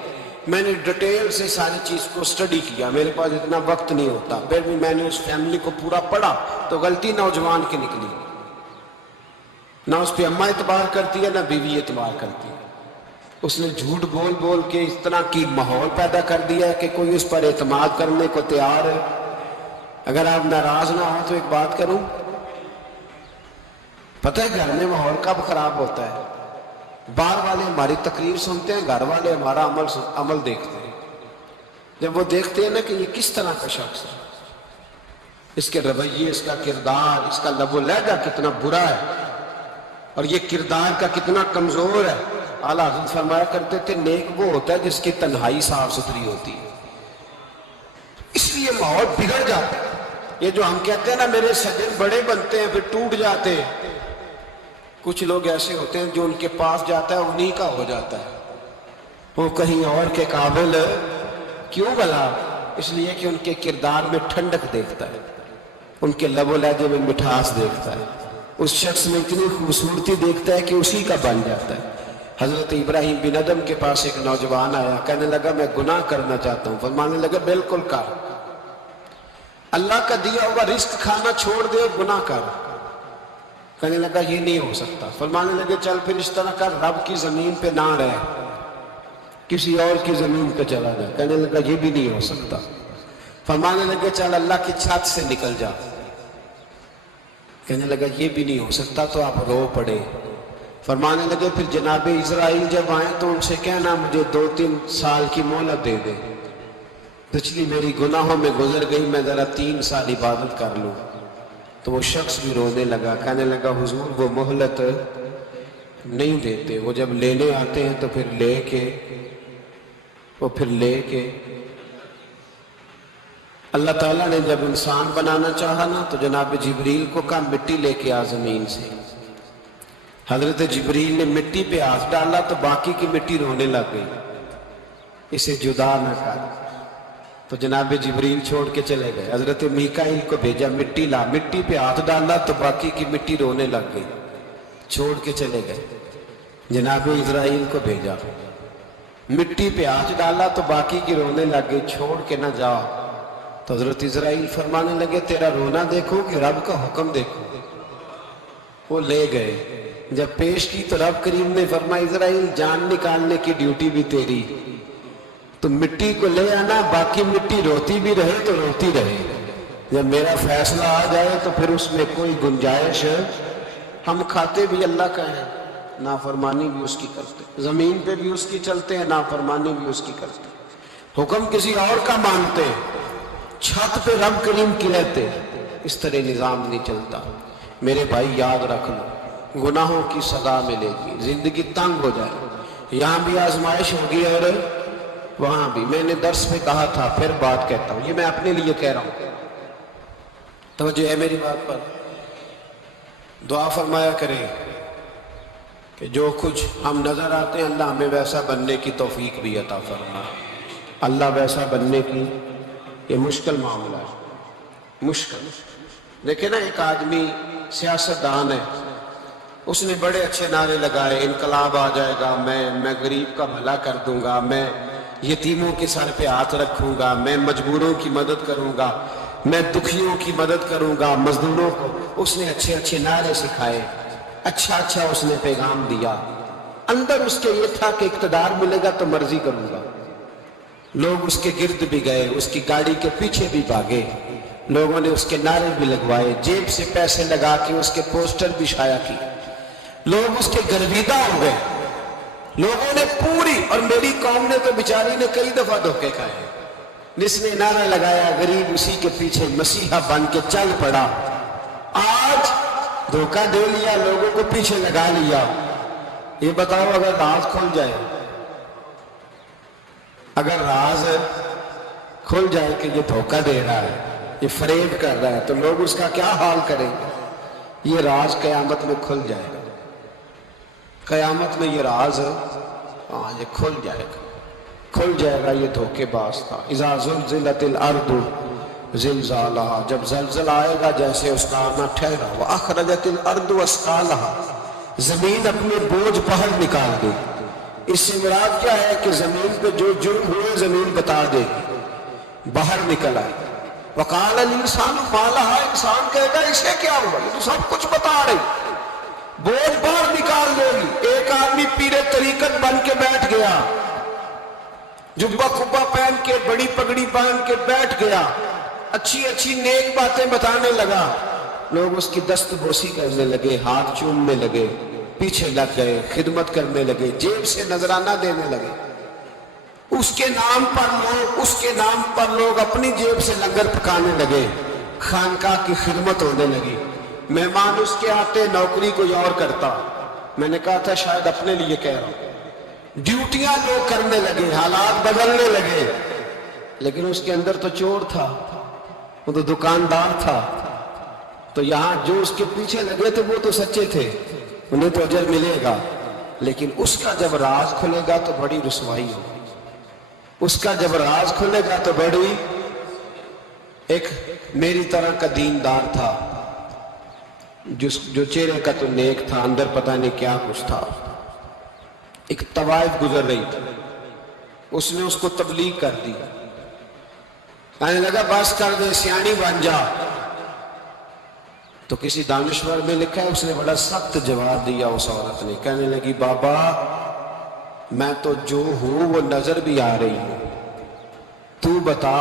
میں نے ڈیٹیل سے ساری چیز کو اسٹڈی کیا، میرے پاس اتنا وقت نہیں ہوتا، پھر بھی میں نے اس فیملی کو پورا پڑھا تو غلطی نوجوان کی نکلی، نہ اس پہ اماں اعتبار کرتی ہے نہ بیوی اعتبار کرتی ہے۔ اس نے جھوٹ بول بول کے اس طرح کی ماحول پیدا کر دیا ہے کہ کوئی اس پر اعتماد کرنے کو تیار ہے۔ اگر آپ ناراض نہ ہوں تو ایک بات کروں، پتہ ہے گھر میں ماحول کب خراب ہوتا ہے؟ باہر والے ہماری تقریر سنتے ہیں، گھر والے ہمارا عمل دیکھتے ہیں۔ جب وہ دیکھتے ہیں نا کہ یہ کس طرح کا شخص ہے، اس کے رویے، اس کا کردار، اس کا لب و لہجہ کتنا برا ہے اور یہ کردار کا کتنا کمزور ہے۔ اعلیٰ حضرت فرمایا کرتے تھے نیک وہ ہوتا ہے جس کی تنہائی صاف ستھری ہوتی ہے، اس لیے ماحول بگڑ جاتا ہے۔ یہ جو ہم کہتے ہیں نا میرے سجن بڑے بنتے ہیں پھر ٹوٹ جاتے ہیں، کچھ لوگ ایسے ہوتے ہیں جو ان کے پاس جاتا ہے انہی کا ہو جاتا ہے، وہ کہیں اور کے قابل کیوں بھلا؟ اس لیے کہ ان کے کردار میں ٹھنڈک دیکھتا ہے، ان کے لب و لہجے میں مٹھاس دیکھتا ہے، اس شخص میں اتنی خوبصورتی دیکھتا ہے کہ اسی کا بن جاتا ہے۔ حضرت ابراہیم بن ادم کے پاس ایک نوجوان آیا، کہنے لگا میں گناہ کرنا چاہتا ہوں، فرمانے لگا بالکل کر، اللہ کا دیا ہوا رزق کھانا چھوڑ دے اور گناہ کر۔ کہنے لگا یہ نہیں ہو سکتا، فرمانے لگے چل پھر اس طرح کر، رب کی زمین پہ نہ رہ، کسی اور کی زمین پہ چلا جا۔ کہنے لگا یہ بھی نہیں ہو سکتا، فرمانے لگے چل اللہ کی چھت سے نکل جا۔ کہنے لگا یہ بھی نہیں ہو سکتا، تو آپ رو پڑے۔ فرمانے لگے پھر جناب اسرائیل جب آئیں تو ان سے کہنا مجھے 2-3 سال کی مہلت دے دے، پچھلی میری گناہوں میں گزر گئی، میں ذرا 3 سال عبادت کر لوں۔ تو وہ شخص بھی رونے لگا، کہنے لگا حضور وہ مہلت نہیں دیتے، وہ جب لینے آتے ہیں تو پھر لے کے اللہ تعالیٰ نے جب انسان بنانا چاہا نا تو جناب جبریل کو کہا مٹی لے کے آ زمین سے۔ حضرت جبریل نے مٹی پہ ہاتھ ڈالا تو باقی کی مٹی رونے لگ گئی، اسے جدا نہ کر، تو جناب جبریل چھوڑ کے چلے گئے۔ حضرت میکائیل کو بھیجا مٹی لا، مٹی پہ ہاتھ ڈالا تو باقی کی مٹی رونے لگ گئی، چھوڑ کے چلے گئے۔ جناب اسرائیل کو بھیجا، مٹی پہ ہاتھ ڈالا تو باقی کی رونے لگ گئی، چھوڑ کے نہ جاؤ۔ تو حضرت اسرائیل فرمانے لگے تیرا رونا دیکھو کہ رب کا حکم دیکھو۔ وہ لے گئے، جب پیش کی تو رب کریم نے فرمایا اسرائیل جان نکالنے کی ڈیوٹی بھی تیری، تو مٹی کو لے آنا، باقی مٹی روتی بھی رہے تو روتی رہے، جب میرا فیصلہ آ جائے تو پھر اس میں کوئی گنجائش ہے۔ ہم کھاتے بھی اللہ کا ہے، نافرمانی بھی اس کی کرتے، زمین پہ بھی اس کی چلتے ہیں، نافرمانی بھی اس کی کرتے، حکم کسی اور کا مانتے، چھت پہ رب کریم کی رہتے، اس طرح نظام نہیں چلتا۔ میرے بھائی یاد رکھ لو، گناہوں کی سزا ملے گی، زندگی تنگ ہو جائے، یہاں بھی آزمائش ہوگی اور وہاں بھی۔ میں نے درس میں کہا تھا، پھر بات کہتا ہوں، یہ میں اپنے لیے کہہ رہا ہوں، توجہ ہے میری بات پر۔ دعا فرمایا کریں کہ جو کچھ ہم نظر آتے ہیں اللہ ہمیں ویسا بننے کی توفیق بھی عطا فرما۔ اللہ ویسا بننے کی، یہ مشکل معاملہ ہے، مشکل۔ دیکھیں نا، ایک آدمی سیاستدان ہے، اس نے بڑے اچھے نعرے لگائے، انقلاب آ جائے گا، میں غریب کا بھلا کر دوں گا، میں یتیموں کے سر پہ ہاتھ رکھوں گا، میں مجبوروں کی مدد کروں گا، میں دکھیوں کی مدد کروں گا، مزدوروں کو۔ اس نے اچھے اچھے نعرے سکھائے، اچھا اس نے پیغام دیا، اندر اس کے یہ تھا کہ اقتدار ملے گا تو مرضی کروں گا۔ لوگ اس کے گرد بھی گئے، اس کی گاڑی کے پیچھے بھی بھاگے، لوگوں نے اس کے نعرے بھی لگوائے، جیب سے پیسے لگا کے اس کے پوسٹر بھی شائع کی، لوگ اس کے گرویدہ ہو گئے، لوگوں نے پوری، اور میری قوم نے تو بیچاری نے کئی دفعہ دھوکے کھائے، جس نے نعرہ لگایا غریب اسی کے پیچھے مسیحا بن کے چل پڑا۔ آج دھوکہ دے لیا، لوگوں کو پیچھے لگا لیا۔ یہ بتاؤ، اگر راز کھل جائے، اگر راز کھل جائے کہ یہ دھوکہ دے رہا ہے، یہ فریب کر رہا ہے، تو لوگ اس کا کیا حال کریں گے؟ یہ راز قیامت میں کھل جائے گا، قیامت میں یہ راز یہ کھل جائے گا، کھل جائے گا یہ دھوکے باز تھا۔ اذا زلزلت الارض زلزالہا، جب زلزلہ آئے گا جیسے اس کا آنا ٹھہرا، واخرجت الارض اثقالہا، زمین اپنے بوجھ باہر نکال دے۔ اس سے مراد کیا ہے کہ زمین پہ جو جرم ہوئے زمین بتا دے گی، باہر نکل آئے۔ وقال الانسان ما لہا، انسان کہے گا اسے کیا ہوا، یہ تو سب کچھ بتا رہی، بوجھ باہر نکال دے گی۔ ایک آدمی پیر طریقت بن کے بیٹھ گیا، جبہ کبہ پہن کے، بڑی پگڑی باندھ کے بیٹھ گیا، اچھی اچھی نیک باتیں بتانے لگا، لوگ اس کی دست بوسی کرنے لگے، ہاتھ چومنے لگے، پیچھے لگ گئے، خدمت کرنے لگے، جیب سے نذرانہ دینے لگے۔ اس کے نام پر لوگ اپنی جیب سے لنگر پکانے لگے، خانقاہ کی خدمت ہونے لگی، مہمان اس کے آتے، نوکری کوئی اور کرتا۔ میں نے کہا تھا شاید اپنے لیے کہہ رہا ہوں، ڈیوٹیاں لوگ کرنے لگے، حالات بدلنے لگے، لیکن اس کے اندر تو چور تھا، وہ تو دکاندار تھا، تو یہاں جو اس کے پیچھے لگے تھے وہ تو سچے تھے، انہیں تو اجر ملے گا، لیکن اس کا جب راز کھلے گا تو بڑی رسوائی ہوگی، اس کا جب راز کھلے گا تو بڑی۔ ایک میری طرح کا دیندار تھا، جو چہرے کا تو نیک تھا، اندر پتہ نہیں کیا کچھ تھا۔ ایک طوائف گزر رہی تھی، اس نے اس کو تبلیغ کر دی، کہنے لگا بس کر دے، سیانی بن جا۔ تو کسی دانشور میں لکھا ہے اس نے بڑا سخت جواب دیا، اس عورت نے کہنے لگی بابا میں تو جو ہوں وہ نظر بھی آ رہی ہوں، تو بتا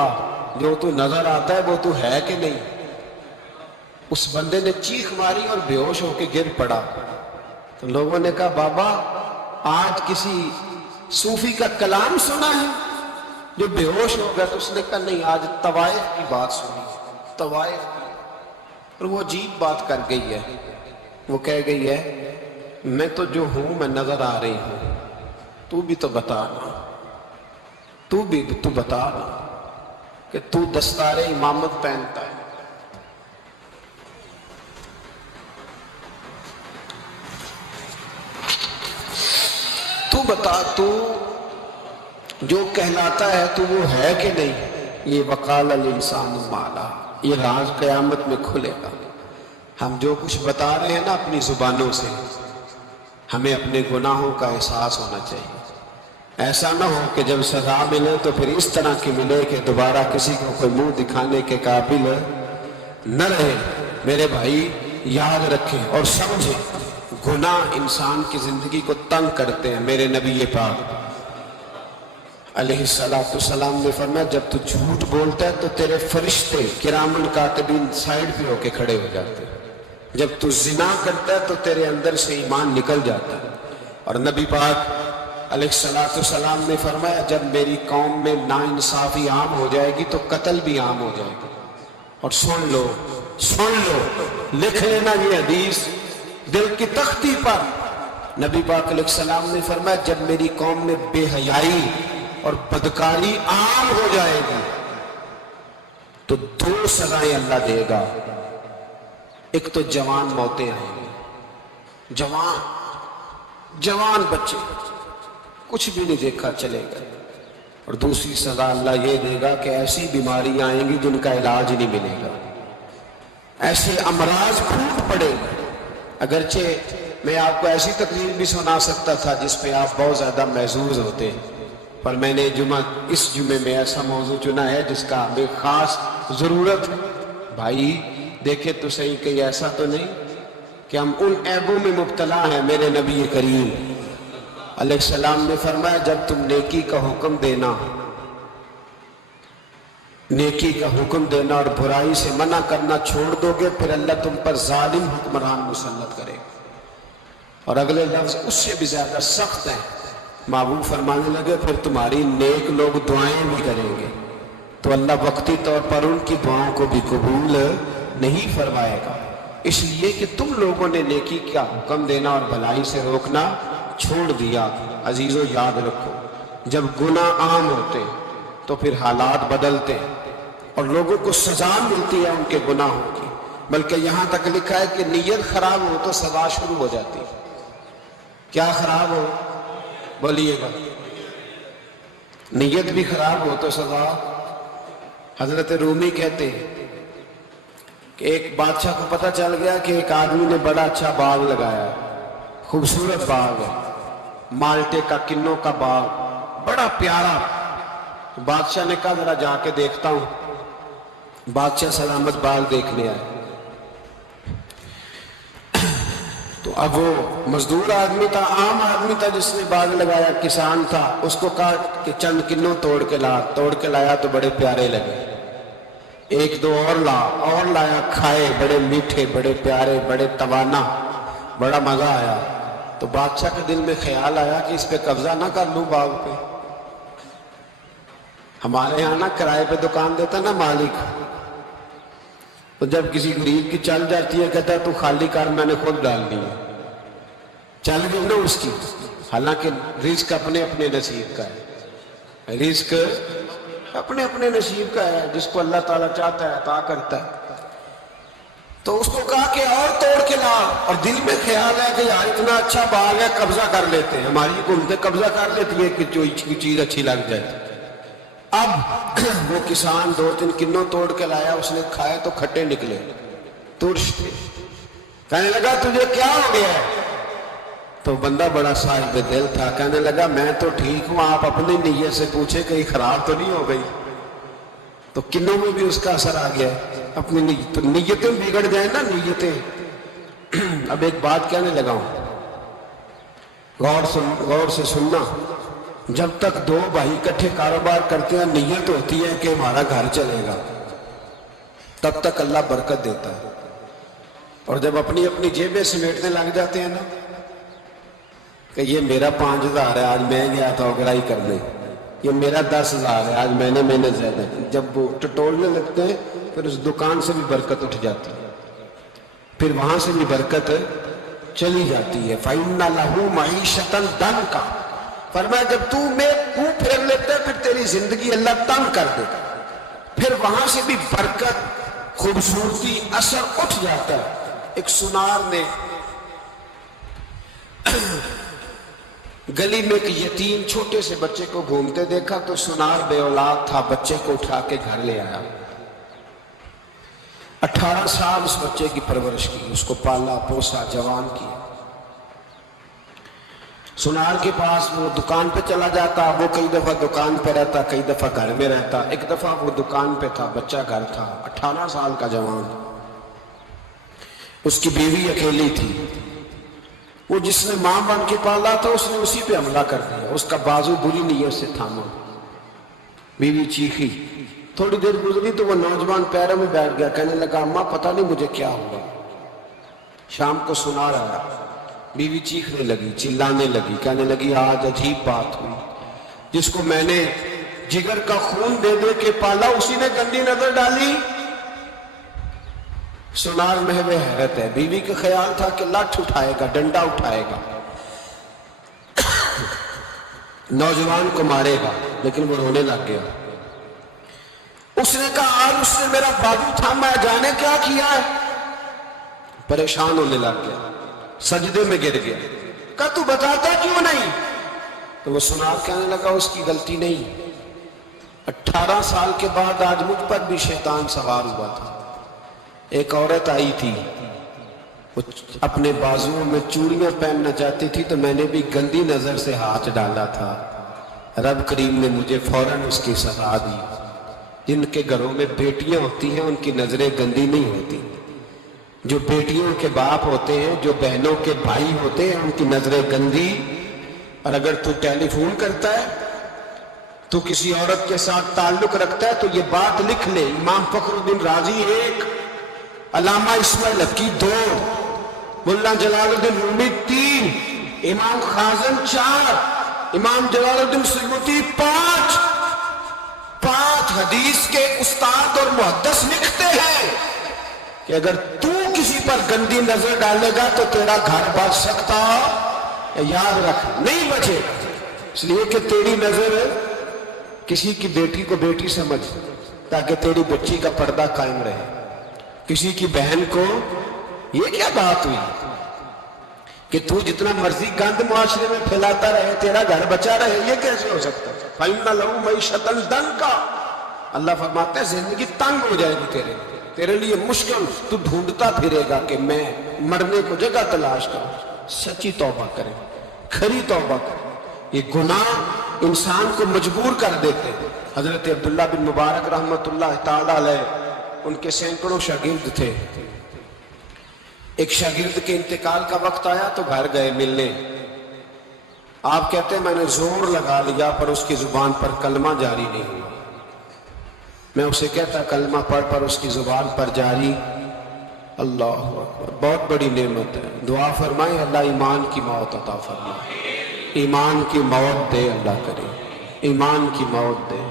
جو تو نظر آتا ہے وہ تو ہے کہ نہیں۔ اس بندے نے چیخ ماری اور بے ہوش ہو کے گر پڑا۔ تو لوگوں نے کہا بابا آج کسی صوفی کا کلام سنا ہے جو بے ہوش ہو گیا؟ تو اس نے کہا نہیں، آج طوائف کی بات سنی، طوائف کی۔ اور وہ عجیب بات کر گئی ہے، وہ کہہ گئی ہے میں تو جو ہوں میں نظر آ رہی ہوں، تو بھی تو بتا نا، تو بتا نا کہ تو دستار امامت پہنتا ہے۔ تو بتا، تو جو کہلاتا ہے تو وہ ہے کہ نہیں؟ یہ وقال الانسان ما لہا، یہ راز قیامت میں کھلے گا۔ ہم جو کچھ بتا رہے ہیں نا اپنی زبانوں سے، ہمیں اپنے گناہوں کا احساس ہونا چاہیے۔ ایسا نہ ہو کہ جب سزا ملے تو پھر اس طرح کی ملے کہ دوبارہ کسی کو کوئی منہ دکھانے کے قابل نہ رہے۔ میرے بھائی یاد رکھیں اور سمجھیں، گناہ انسان کی زندگی کو تنگ کرتے ہیں. میرے نبی پاک علیہ السلام نے فرمایا جب تو جھوٹ بولتا ہے تو تیرے فرشتے کرامن کاتبین سائیڈ پہ ہو کے کھڑے ہو جاتے ہیں. جب تو زنا کرتا ہے تو تیرے اندر سے ایمان نکل جاتا ہے. اور نبی پاک علیہ السلام نے فرمایا جب میری قوم میں ناانصافی عام ہو جائے گی تو قتل بھی عام ہو جائے گا. اور سن لو لکھ لینا یہ حدیث دل کی تختی پر. نبی پاک علیہ السلام نے فرمایا جب میری قوم میں بے حیائی اور بدکاری عام ہو جائے گی تو 2 سزائیں اللہ دے گا. ایک تو جوان موتیں آئیں گی, جوان بچے کچھ بھی نہیں دیکھا چلے گئے. اور دوسری سزا اللہ یہ دے گا کہ ایسی بیماریاں آئیں گی جن کا علاج نہیں ملے گا, ایسے امراض پھوٹ پڑے گا. اگرچہ میں آپ کو ایسی تقریر بھی سنا سکتا تھا جس پہ آپ بہت زیادہ محظوظ ہوتے, پر میں نے اس جمعے میں ایسا موضوع چنا ہے جس کا ہمیں خاص ضرورت ہے. بھائی دیکھے تو صحیح کہ ایسا تو نہیں کہ ہم ان عیبوں میں مبتلا ہیں. میرے نبی کریم علیہ السلام نے فرمایا جب تم نیکی کا حکم دینا اور برائی سے منع کرنا چھوڑ دو گے پھر اللہ تم پر ظالم حکمران مسلط کرے گا. اور اگلے لفظ اس سے بھی زیادہ سخت ہیں. محبوب فرمانے لگے پھر تمہاری نیک لوگ دعائیں بھی کریں گے تو اللہ وقتی طور پر ان کی دعاؤں کو بھی قبول نہیں فرمائے گا. اس لیے کہ تم لوگوں نے نیکی کا حکم دینا اور بھلائی سے روکنا چھوڑ دیا. عزیزو یاد رکھو جب گناہ عام ہوتے تو پھر حالات بدلتے اور لوگوں کو سزا ملتی ہے ان کے گناہوں کی. بلکہ یہاں تک لکھا ہے کہ نیت خراب ہو تو سزا شروع ہو جاتی. کیا خراب ہو بولیے گا, نیت بھی خراب ہو تو سزا. حضرت رومی کہتے ہیں کہ ایک بادشاہ کو پتہ چل گیا کہ ایک آدمی نے بڑا اچھا باغ لگایا ہے, خوبصورت باغ ہے, مالٹے کا کنوں کا باغ بڑا پیارا. بادشاہ نے کہا ذرا جا کے دیکھتا ہوں. بادشاہ سلامت باغ دیکھنے آئے تو اب وہ مزدور آدمی تھا, عام آدمی تھا جس نے باغ لگایا, کسان تھا. اس کو کہا کہ چند کنوں توڑ کے لایا تو بڑے پیارے لگے. ایک دو اور لایا, کھائے, بڑے میٹھے, بڑے پیارے, بڑے توانا, بڑا مزہ آیا. تو بادشاہ کے دل میں خیال آیا کہ اس پہ قبضہ نہ کر لوں باغ پہ. ہمارے یہاں نا کرائے پہ دکان دیتا نا مالک, تو جب کسی غریب کی چل جاتی ہے کہتا ہے تو خالی کر, میں نے خود ڈال دی ہے. چل گئی نا اس کی, حالانکہ رزق اپنے اپنے نصیب کا ہے. رزق اپنے اپنے نصیب کا ہے, جس کو اللہ تعالیٰ چاہتا ہے عطا کرتا ہے. تو اس کو کہا کہ اور توڑ کے لا, اور دل میں خیال ہے کہ یار اتنا اچھا باغ ہے قبضہ کر لیتے ہیں. ہماری حکومتیں قبضہ کر لیتی ہے کہ جو چیز اچھی لگ جائے. اب وہ کسان 2-3 کنوں توڑ کے لایا, اس نے کھائے تو کھٹے نکلے, ترش تھے. کہنے لگا تجھے کیا ہو گیا ہے؟ تو بندہ بڑا صاحب دل تھا, کہنے لگا میں تو ٹھیک ہوں, آپ اپنی نیت سے پوچھے کہیں خراب تو نہیں ہو گئی. تو کنوں میں بھی اس کا اثر آ گیا, اپنی نیت. تو نیتیں بگڑ جائیں نا نیتیں. اب ایک بات کہنے لگا ہوں, غور سے سننا. جب تک 2 بھائی اکٹھے کاروبار کرتے ہیں نیت ہوتی ہے کہ ہمارا گھر چلے گا, تب تک اللہ برکت دیتا ہے. اور جب اپنی اپنی جیبیں سمیٹنے لگ جاتے ہیں نا کہ یہ میرا 5,000 ہے, آج میں گیا تھا اگرائی کرنے, یہ میرا 10,000 ہے, آج میں نے محنت زیادہ. جب وہ ٹٹولنے لگتے ہیں پھر اس دکان سے بھی برکت اٹھ جاتی ہے, پھر وہاں سے بھی برکت چلی جاتی ہے. فَإِنَّ لَهُ مَعِيشَةً ضَنْكَ. فرمایا جب تو میں منہ پھیر لیتا ہے پھر تیری زندگی اللہ تنگ کر دے گا, پھر وہاں سے بھی برکت, خوبصورتی, اثر اٹھ جاتا ہے. ایک سنار نے گلی میں ایک یتیم چھوٹے سے بچے کو گھومتے دیکھا تو سنار بے اولاد تھا, بچے کو اٹھا کے گھر لے آیا. 18 سال اس بچے کی پرورش کی, اس کو پالا پوسا, جوان کیا. سنار کے پاس وہ دکان پہ چلا جاتا, وہ کئی دفعہ دکان پہ رہتا, کئی دفعہ گھر میں رہتا. ایک دفعہ وہ دکان پہ تھا, بچہ گھر تھا, 18 سال کا جوان. اس کی بیوی اکیلی تھی. وہ جس نے ماں بن کے پالا تھا اس نے اسی پہ حملہ کر دیا، اس کا بازو بری نیت سے تھاما، بیوی چیخی، تھوڑی دیر گزری تو وہ نوجوان پیروں میں بیٹھ گیا، کہنے لگا اماں پتہ نہیں مجھے کیا ہوا، شام کو سنا رہا، بیوی چیخنے لگی، چلانے لگی، کہنے لگی آج عجیب بات ہوئی، جس کو میں نے جگر کا خون دے دے کے پالا اسی نے گندی نظر ڈالی۔ سنار محو حیرت ہے، بیوی کا خیال تھا کہ لٹھ اٹھائے گا، ڈنڈا اٹھائے گا، نوجوان کو مارے گا، لیکن وہ رونے لگ گیا۔ اس نے کہا آج اس نے میرا بازو تھاما ہے، جانے کیا کیا ہے، پریشان ہونے لگ گیا، سجدے میں گر گیا، کہا تو بتاتا کیوں نہیں؟ تو وہ سنار کہنے لگا اس کی غلطی نہیں، 18 سال کے بعد آج مجھ پر بھی شیطان سوار ہوا تھا۔ ایک عورت آئی تھی، وہ اپنے بازوؤں میں چوڑیاں پہننا چاہتی تھی تو میں نے بھی گندی نظر سے ہاتھ ڈالا تھا، رب کریم نے مجھے فوراً اس کی سزا دی۔ جن کے گھروں میں بیٹیاں ہوتی ہیں ان کی نظریں گندی نہیں ہوتی، جو بیٹیوں کے باپ ہوتے ہیں، جو بہنوں کے بھائی ہوتے ہیں، ان کی نظریں گندی۔ اور اگر تو ٹیلی فون کرتا ہے تو کسی عورت کے ساتھ تعلق رکھتا ہے تو یہ بات لکھ لے، امام فخر الدین رازی 1، علامہ اسماعیل حقی 2، ملا جلال الدین رومی 3، امام خازن 4، امام جلال الدین سیوطی 5 حدیث کے استاد اور محدث لکھتے ہیں کہ اگر تو کسی پر گندی نظر ڈالے گا تو تیرا گھر بچ سکتا، یاد رکھ نہیں بچے، اس لیے کہ تیری نظر کسی کی بیٹی کو بیٹی سمجھ تاکہ تیری بچی کا پردہ قائم رہے، کسی کی بہن کو، یہ کیا بات ہوئی کہ تو جتنا مرضی گند معاشرے میں پھیلاتا رہے تیرا گھر بچا رہے، یہ کیسے ہو سکتا ہے؟ فَإِنَّ لَهُ مَعِيشَةً ضَنْكَ، اللہ فرماتا ہے زندگی تنگ ہو جائے گی تیرے لیے مشکل، تو ڈھونڈتا پھرے گا کہ میں مرنے کو جگہ تلاش کروں۔ سچی توبہ کریں، کھری توبہ کریں، یہ گناہ انسان کو مجبور کر دیتے۔ حضرت عبداللہ بن مبارک رحمت اللہ تعالی علیہ، ان کے سینکڑوں شاگرد تھے، ایک شاگرد کے انتقال کا وقت آیا تو گھر گئے ملنے، آپ کہتے ہیں میں نے زور لگا لیا پر اس کی زبان پر کلمہ جاری نہیں ہوا، میں اسے کہتا کلمہ پڑھ پر اس کی زبان پر جاری، اللہ اکبر، بہت بڑی نعمت ہے، دعا فرمائیں اللہ ایمان کی موت عطا فرمائے، ایمان کی موت دے اللہ کرے، ایمان کی موت دے۔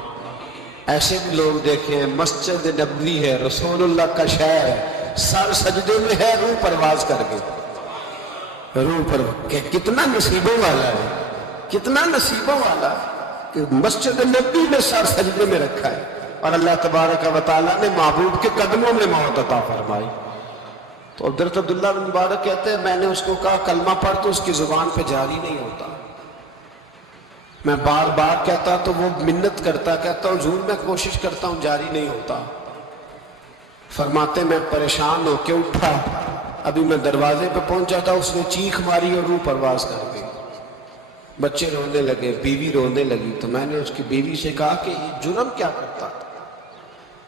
ایسے بھی لوگ دیکھیں ہیں، مسجد نبوی ہے، رسول اللہ کا شہر ہے، سر سجدے میں ہے، روح پرواز کر گئے، روح پرواز، کتنا نصیبوں والا ہے، کتنا نصیبوں والا کہ مسجد نبوی میں سر سجدے میں رکھا ہے، اور اللہ تبارک و تعالیٰ نے محبوب کے قدموں میں موت عطا فرمائی۔ تو حضرت عبداللہ بن مبارک کہتے ہیں میں نے اس کو کہا کلمہ پڑھ تو اس کی زبان پہ جاری نہیں ہوتا، میں بار بار کہتا تو وہ منت کرتا، کہتا ہوں حضور میں کوشش کرتا ہوں جاری نہیں ہوتا، فرماتے میں پریشان ہو کے اٹھا، ابھی میں دروازے پہ پہنچا تھا اس نے چیخ ماری اور روح پرواز کر گئی، بچے رونے لگے، بیوی رونے لگی، تو میں نے اس کی بیوی سے کہا کہ یہ جرم کیا کرتا تھا،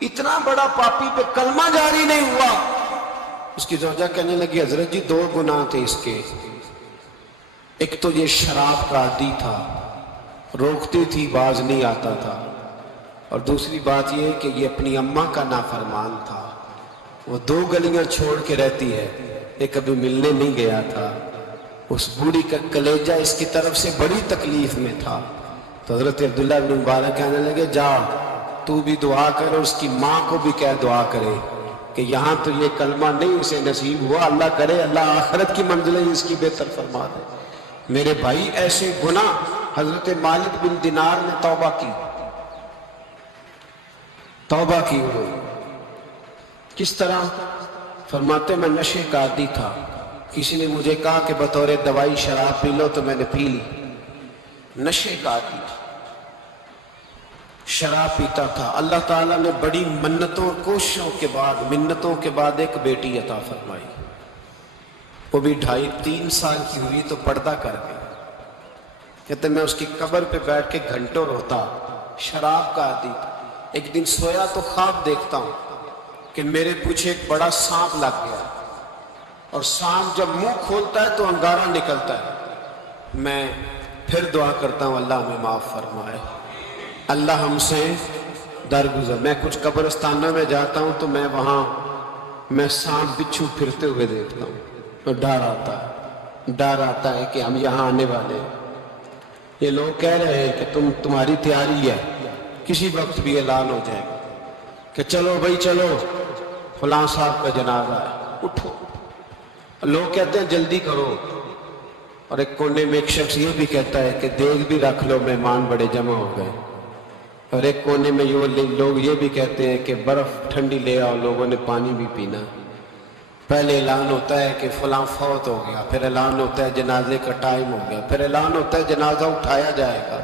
اتنا بڑا پاپی پہ کلمہ جاری نہیں ہوا۔ اس کی زوجہ کہنے لگی حضرت جی 2 گناہ تھے اس کے، ایک تو یہ شراب کا عادی تھا، روکتی تھی باز نہیں آتا تھا، اور دوسری بات یہ کہ یہ اپنی اماں کا نافرمان تھا، وہ 2 گلیاں چھوڑ کے رہتی ہے، یہ کبھی ملنے نہیں گیا تھا، اس بوڑھی کا کلیجہ اس کی طرف سے بڑی تکلیف میں تھا۔ تو حضرت عبداللہ بن مبارک کہنے لگے جا تو بھی دعا کر اور اس کی ماں کو بھی کہہ دعا کرے کہ یہاں تو یہ کلمہ نہیں اسے نصیب ہوا، اللہ کرے اللہ آخرت کی منزلیں اس کی بہتر فرما دے۔ میرے بھائی ایسے گناہ، حضرت مالک بن دینار نے توبہ کی انہوں نے، کس طرح؟ فرماتے میں نشے کا عادی تھا، کسی نے مجھے کہا کہ بطور دوائی شراب پی لو تو میں نے پی لی، نشے کا عادی تھا، شراب پیتا تھا، اللہ تعالیٰ نے بڑی منتوں کوششوں کے بعد، منتوں کے بعد ایک بیٹی عطا فرمائی، وہ بھی 2.5-3 سال کی ہوئی تو پردہ کر گئی، کہتے میں اس کی قبر پہ بیٹھ کے گھنٹوں روتا، شراب کا عادی تھا، ایک دن سویا تو خواب دیکھتا ہوں کہ میرے پیچھے ایک بڑا سانپ لگ گیا، اور سانپ جب منہ کھولتا ہے تو انگارہ نکلتا ہے۔ میں پھر دعا کرتا ہوں اللہ ہمیں معاف فرمائے، اللہ ہم سے درگزر۔ میں کچھ قبرستانوں میں جاتا ہوں تو میں سانپ بچھو پھرتے ہوئے دیکھتا ہوں، تو ڈر آتا ہے کہ ہم یہاں آنے والے ہیں۔ یہ لوگ کہہ رہے ہیں کہ تمہاری تیاری ہے، کسی وقت بھی اعلان ہو جائے گا کہ چلو بھائی چلو، فلاں صاحب کا جنازہ ہے، اٹھو۔ لوگ کہتے ہیں جلدی کرو، اور ایک کونے میں ایک شخص یہ بھی کہتا ہے کہ دیگ بھی رکھ لو، مہمان بڑے جمع ہو گئے۔ اور ایک کونے میں لوگ یہ بھی کہتے ہیں کہ برف ٹھنڈی لے آؤ، لوگوں نے پانی بھی پینا۔ پہلے اعلان ہوتا ہے کہ فلاں فوت ہو گیا، پھر اعلان ہوتا ہے جنازے کا ٹائم ہو گیا، پھر اعلان ہوتا ہے جنازہ اٹھایا جائے گا،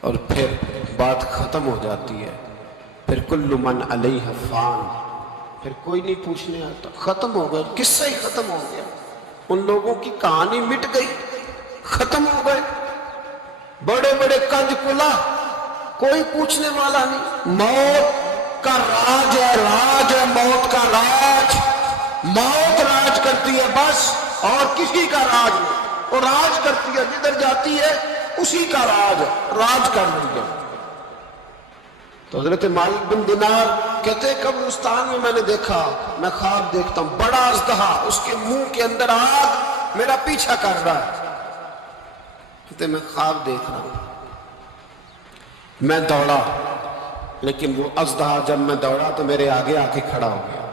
اور پھر بات ختم ہو جاتی ہے۔ پھر کل من علیہ فان، پھر کوئی نہیں پوچھنے آتا، ختم ہو گیا، قصہ ہی ختم ہو گیا، ان لوگوں کی کہانی مٹ گئی، ختم ہو گئے۔ بڑے بڑے کنج کلا، کوئی پوچھنے والا نہیں۔ موت کا راج ہے موت کا راج، موت راج کرتی ہے بس، اور کسی کا راج نہیں۔ وہ راج کرتی ہے، جدھر جاتی ہے اسی کا راج کر رہی ہے۔ تو حضرت مالک بن دینار کہتے ہیں قبرستان میں نے دیکھا، میں خواب دیکھتا ہوں، بڑا اژدہا، اس کے منہ کے اندر آگ میرا پیچھا کر رہا ہے۔ کہتے میں خواب دیکھ رہا ہوں، میں دوڑا، لیکن وہ اژدہا جب میں دوڑا تو میرے آگے آ کے کھڑا ہو گیا۔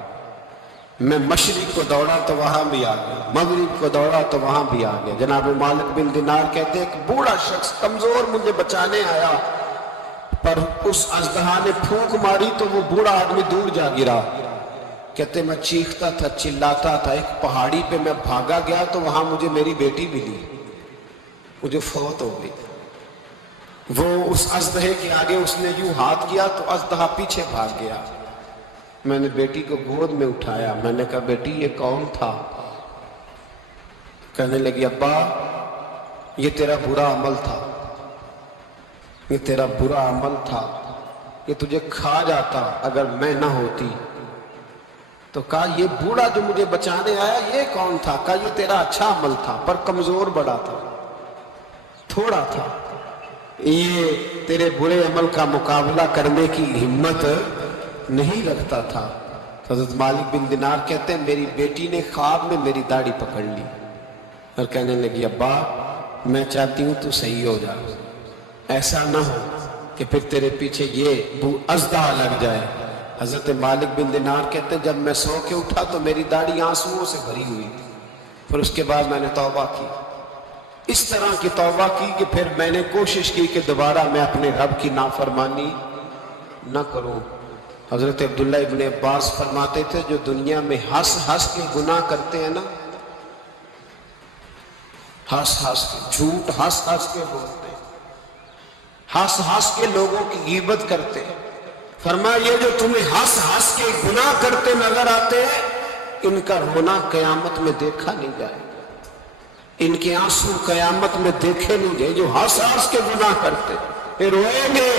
میں مشرق کو دوڑا تو وہاں بھی آ گیا، مغرب کو دوڑا تو وہاں بھی آ گیا۔ جناب مالک بن دینار کہتے ہیں ایک بوڑھا شخص کمزور مجھے بچانے آیا، پر اس اژدہا نے پھونک ماری تو وہ بوڑھا آدمی دور جا گرا۔ کہتے میں چیختا تھا، چلاتا تھا، ایک پہاڑی پہ میں بھاگا گیا تو وہاں مجھے میری بیٹی ملی، مجھے فوت ہو گئی۔ وہ اس اژدہے کے آگے اس نے یوں ہاتھ کیا تو اژدہا پیچھے بھاگ گیا۔ میں نے بیٹی کو گود میں اٹھایا، میں نے کہا بیٹی یہ کون تھا؟ کہنے لگی ابا یہ تیرا برا عمل تھا، یہ تیرا برا عمل تھا، یہ تجھے کھا جاتا اگر میں نہ ہوتی۔ تو کہا یہ بوڑھا جو مجھے بچانے آیا یہ کون تھا؟ کہا یہ تیرا اچھا عمل تھا، پر کمزور بڑا تھا، تھوڑا تھا، یہ تیرے برے عمل کا مقابلہ کرنے کی ہمت نہیں رکھتا تھا۔ حضرت مالک بن دینار کہتے ہیں میری بیٹی نے خواب میں میری داڑھی پکڑ لی اور کہنے لگی ابا میں چاہتی ہوں تو صحیح ہو جائے، ایسا نہ ہو کہ پھر تیرے پیچھے یہ اژدہا لگ جائے۔ حضرت مالک بن دینار کہتے ہیں جب میں سو کے اٹھا تو میری داڑھی آنسوؤں سے بھری ہوئی تھی، پھر اس کے بعد میں نے توبہ کی، اس طرح کی توبہ کی کہ پھر میں نے کوشش کی کہ دوبارہ میں اپنے رب کی نافرمانی نہ کروں۔ حضرت عبداللہ ابن عباس فرماتے تھے جو دنیا میں ہنس ہنس کے گناہ کرتے ہیں نا، ہنس ہنس کے جھوٹ ہنس ہنس کے بولتے ہیں، ہنس ہنس کے لوگوں کی غیبت کرتے ہیں، فرمایا یہ جو تمہیں ہنس ہنس کے گناہ کرتے نظر آتے ہیں ان کا رونا قیامت میں دیکھا نہیں جائے، ان کے آنسو قیامت میں دیکھے نہیں جائے۔ جو ہنس ہنس کے گناہ کرتے ہیں روئیں گے،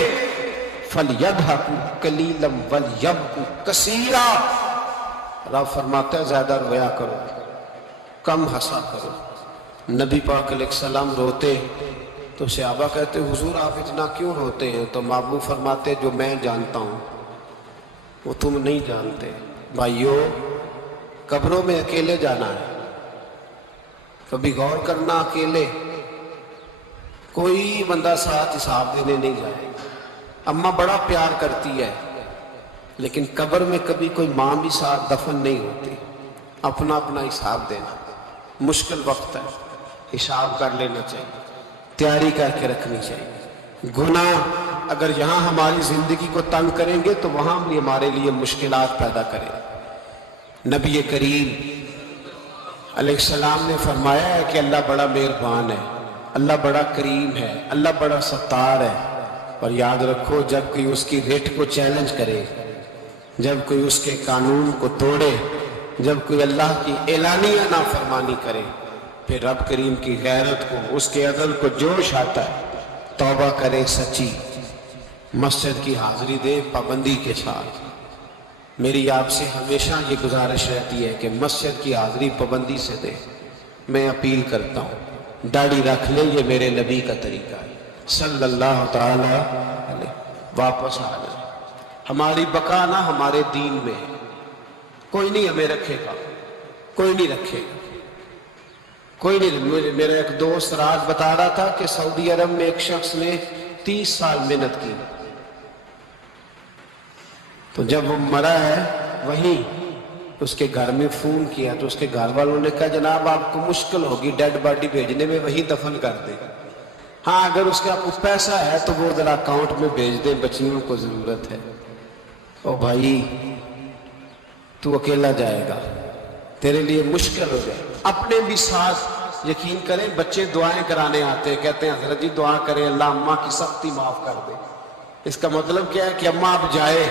فَلْيَضْحَكُوا قَلِيلًا وَلْيَبْكُوا كَثِيرًا، رب فرماتا ہے زیادہ رویا کرو کم ہنسا کرو۔ نبی پاک علیہ السلام روتے تو صحابہ کہتے حضور آپ اتنا کیوں روتے ہیں؟ تو محبوب فرماتے جو میں جانتا ہوں وہ تم نہیں جانتے۔ بھائیو قبروں میں اکیلے جانا ہے، کبھی غور کرنا، اکیلے کوئی بندہ ساتھ حساب دینے نہیں جائے۔ اماں بڑا پیار کرتی ہے لیکن قبر میں کبھی کوئی ماں بھی ساتھ دفن نہیں ہوتی، اپنا اپنا حساب دینا مشکل وقت ہے، حساب کر لینا چاہیے، تیاری کر کے رکھنی چاہیے۔ گناہ اگر یہاں ہماری زندگی کو تنگ کریں گے تو وہاں بھی ہمارے لیے مشکلات پیدا کریں۔ نبی کریم علیہ السلام نے فرمایا ہے کہ اللہ بڑا مہربان ہے، اللہ بڑا کریم ہے، اللہ بڑا ستار ہے، اور یاد رکھو جب کوئی اس کی ریٹ کو چیلنج کرے، جب کوئی اس کے قانون کو توڑے، جب کوئی اللہ کی اعلانیہ نافرمانی کرے، پھر رب کریم کی غیرت کو، اس کے عدل کو جوش آتا ہے، توبہ کرے سچی، مسجد کی حاضری دے پابندی کے ساتھ، میری آپ سے ہمیشہ یہ گزارش رہتی ہے کہ مسجد کی حاضری پابندی سے دے. میں اپیل کرتا ہوں داڑھی رکھ لے، یہ میرے نبی کا طریقہ ہے صلی اللہ تعالی علیہ. واپس آ جائے. ہماری بقا نہ ہمارے دین میں. کوئی نہیں ہمیں رکھے گا، کوئی نہیں رکھے گا، کوئی نہیں. میرا ایک دوست راز بتا رہا تھا کہ سعودی عرب میں ایک شخص نے 30 سال محنت کی، تو جب وہ مرا ہے وہیں اس کے گھر میں فون کیا تو اس کے گھر والوں نے کہا جناب آپ کو مشکل ہوگی ڈیڈ باڈی بھیجنے میں، وہیں دفن کر دیں. ہاں اگر اس کے آپ پیسہ ہے تو وہ ذرا اکاؤنٹ میں بھیج دیں، بچیوں کو ضرورت ہے. او بھائی تو اکیلا جائے گا، تیرے لیے مشکل ہو جائے. اپنے بھی ساتھ یقین کریں بچے دعائیں کرانے آتے ہیں، کہتے ہیں حضرت جی دعا کریں اللہ اماں کی سختی معاف کر دے. اس کا مطلب کیا ہے کہ اماں اب جائے،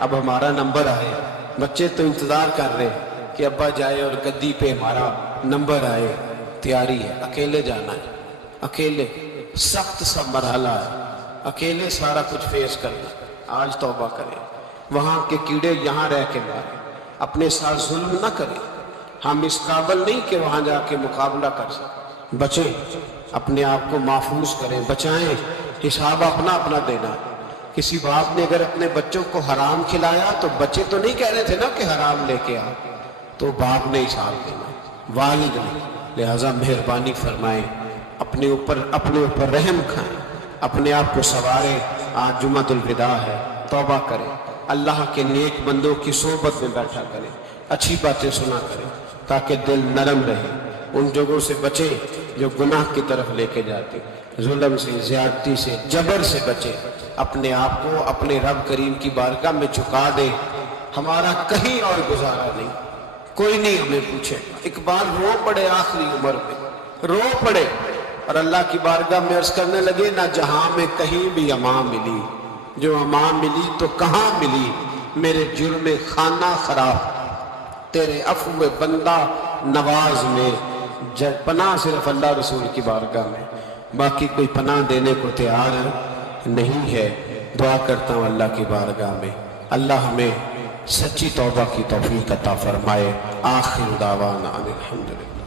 اب ہمارا نمبر آئے. بچے تو انتظار کر رہے کہ ابا جائے اور گدی پہ ہمارا نمبر آئے. تیاری ہے، اکیلے جانا ہے، اکیلے. سخت سا مرحلہ ہے، اکیلے سارا کچھ فیس کرنا. آج توبہ کریں. وہاں کے کیڑے یہاں رہ کے مارے. اپنے ساتھ ظلم نہ کریں. ہم اس قابل نہیں کہ وہاں جا کے مقابلہ کر سکیں. بچیں، اپنے آپ کو محفوظ کریں، بچائیں. حساب اپنا اپنا دینا. کسی باپ نے اگر اپنے بچوں کو حرام کھلایا تو بچے تو نہیں کہہ رہے تھے نا کہ حرام لے کے آ، تو باپ نے حساب دینا، والد نے. لہٰذا مہربانی فرمائیں، اپنے اوپر رحم کھائیں، اپنے آپ کو سنواریں. آج جمعۃ الوداع ہے، توبہ کریں. اللہ کے نیک بندوں کی صحبت میں بیٹھا کریں، اچھی باتیں سنا کریں تاکہ دل نرم رہے. ان جگہوں سے بچیں جو گناہ کی طرف لے کے جاتے. ظلم سے، زیادتی سے، جبر سے بچیں. اپنے آپ کو اپنے رب کریم کی بارگاہ میں جھکا دیں. ہمارا کہیں اور گزارا نہیں، کوئی نہیں ہمیں پوچھے. اقبال رو پڑے آخری عمر میں، رو پڑے اور اللہ کی بارگاہ میں عرض کرنے لگے نہ جہاں میں کہیں بھی امان ملی، جو امان ملی تو کہاں ملی. میرے جرم خانہ خراب، تیرے عفو بندہ نواز میں. پناہ صرف اللہ رسول کی بارگاہ میں، باقی کوئی پناہ دینے کو تیار نہیں ہے. دعا کرتا ہوں اللہ کی بارگاہ میں اللہ ہمیں سچی توبہ کی توفیق عطا فرمائے. آخر دعوانا ان الحمدللہ.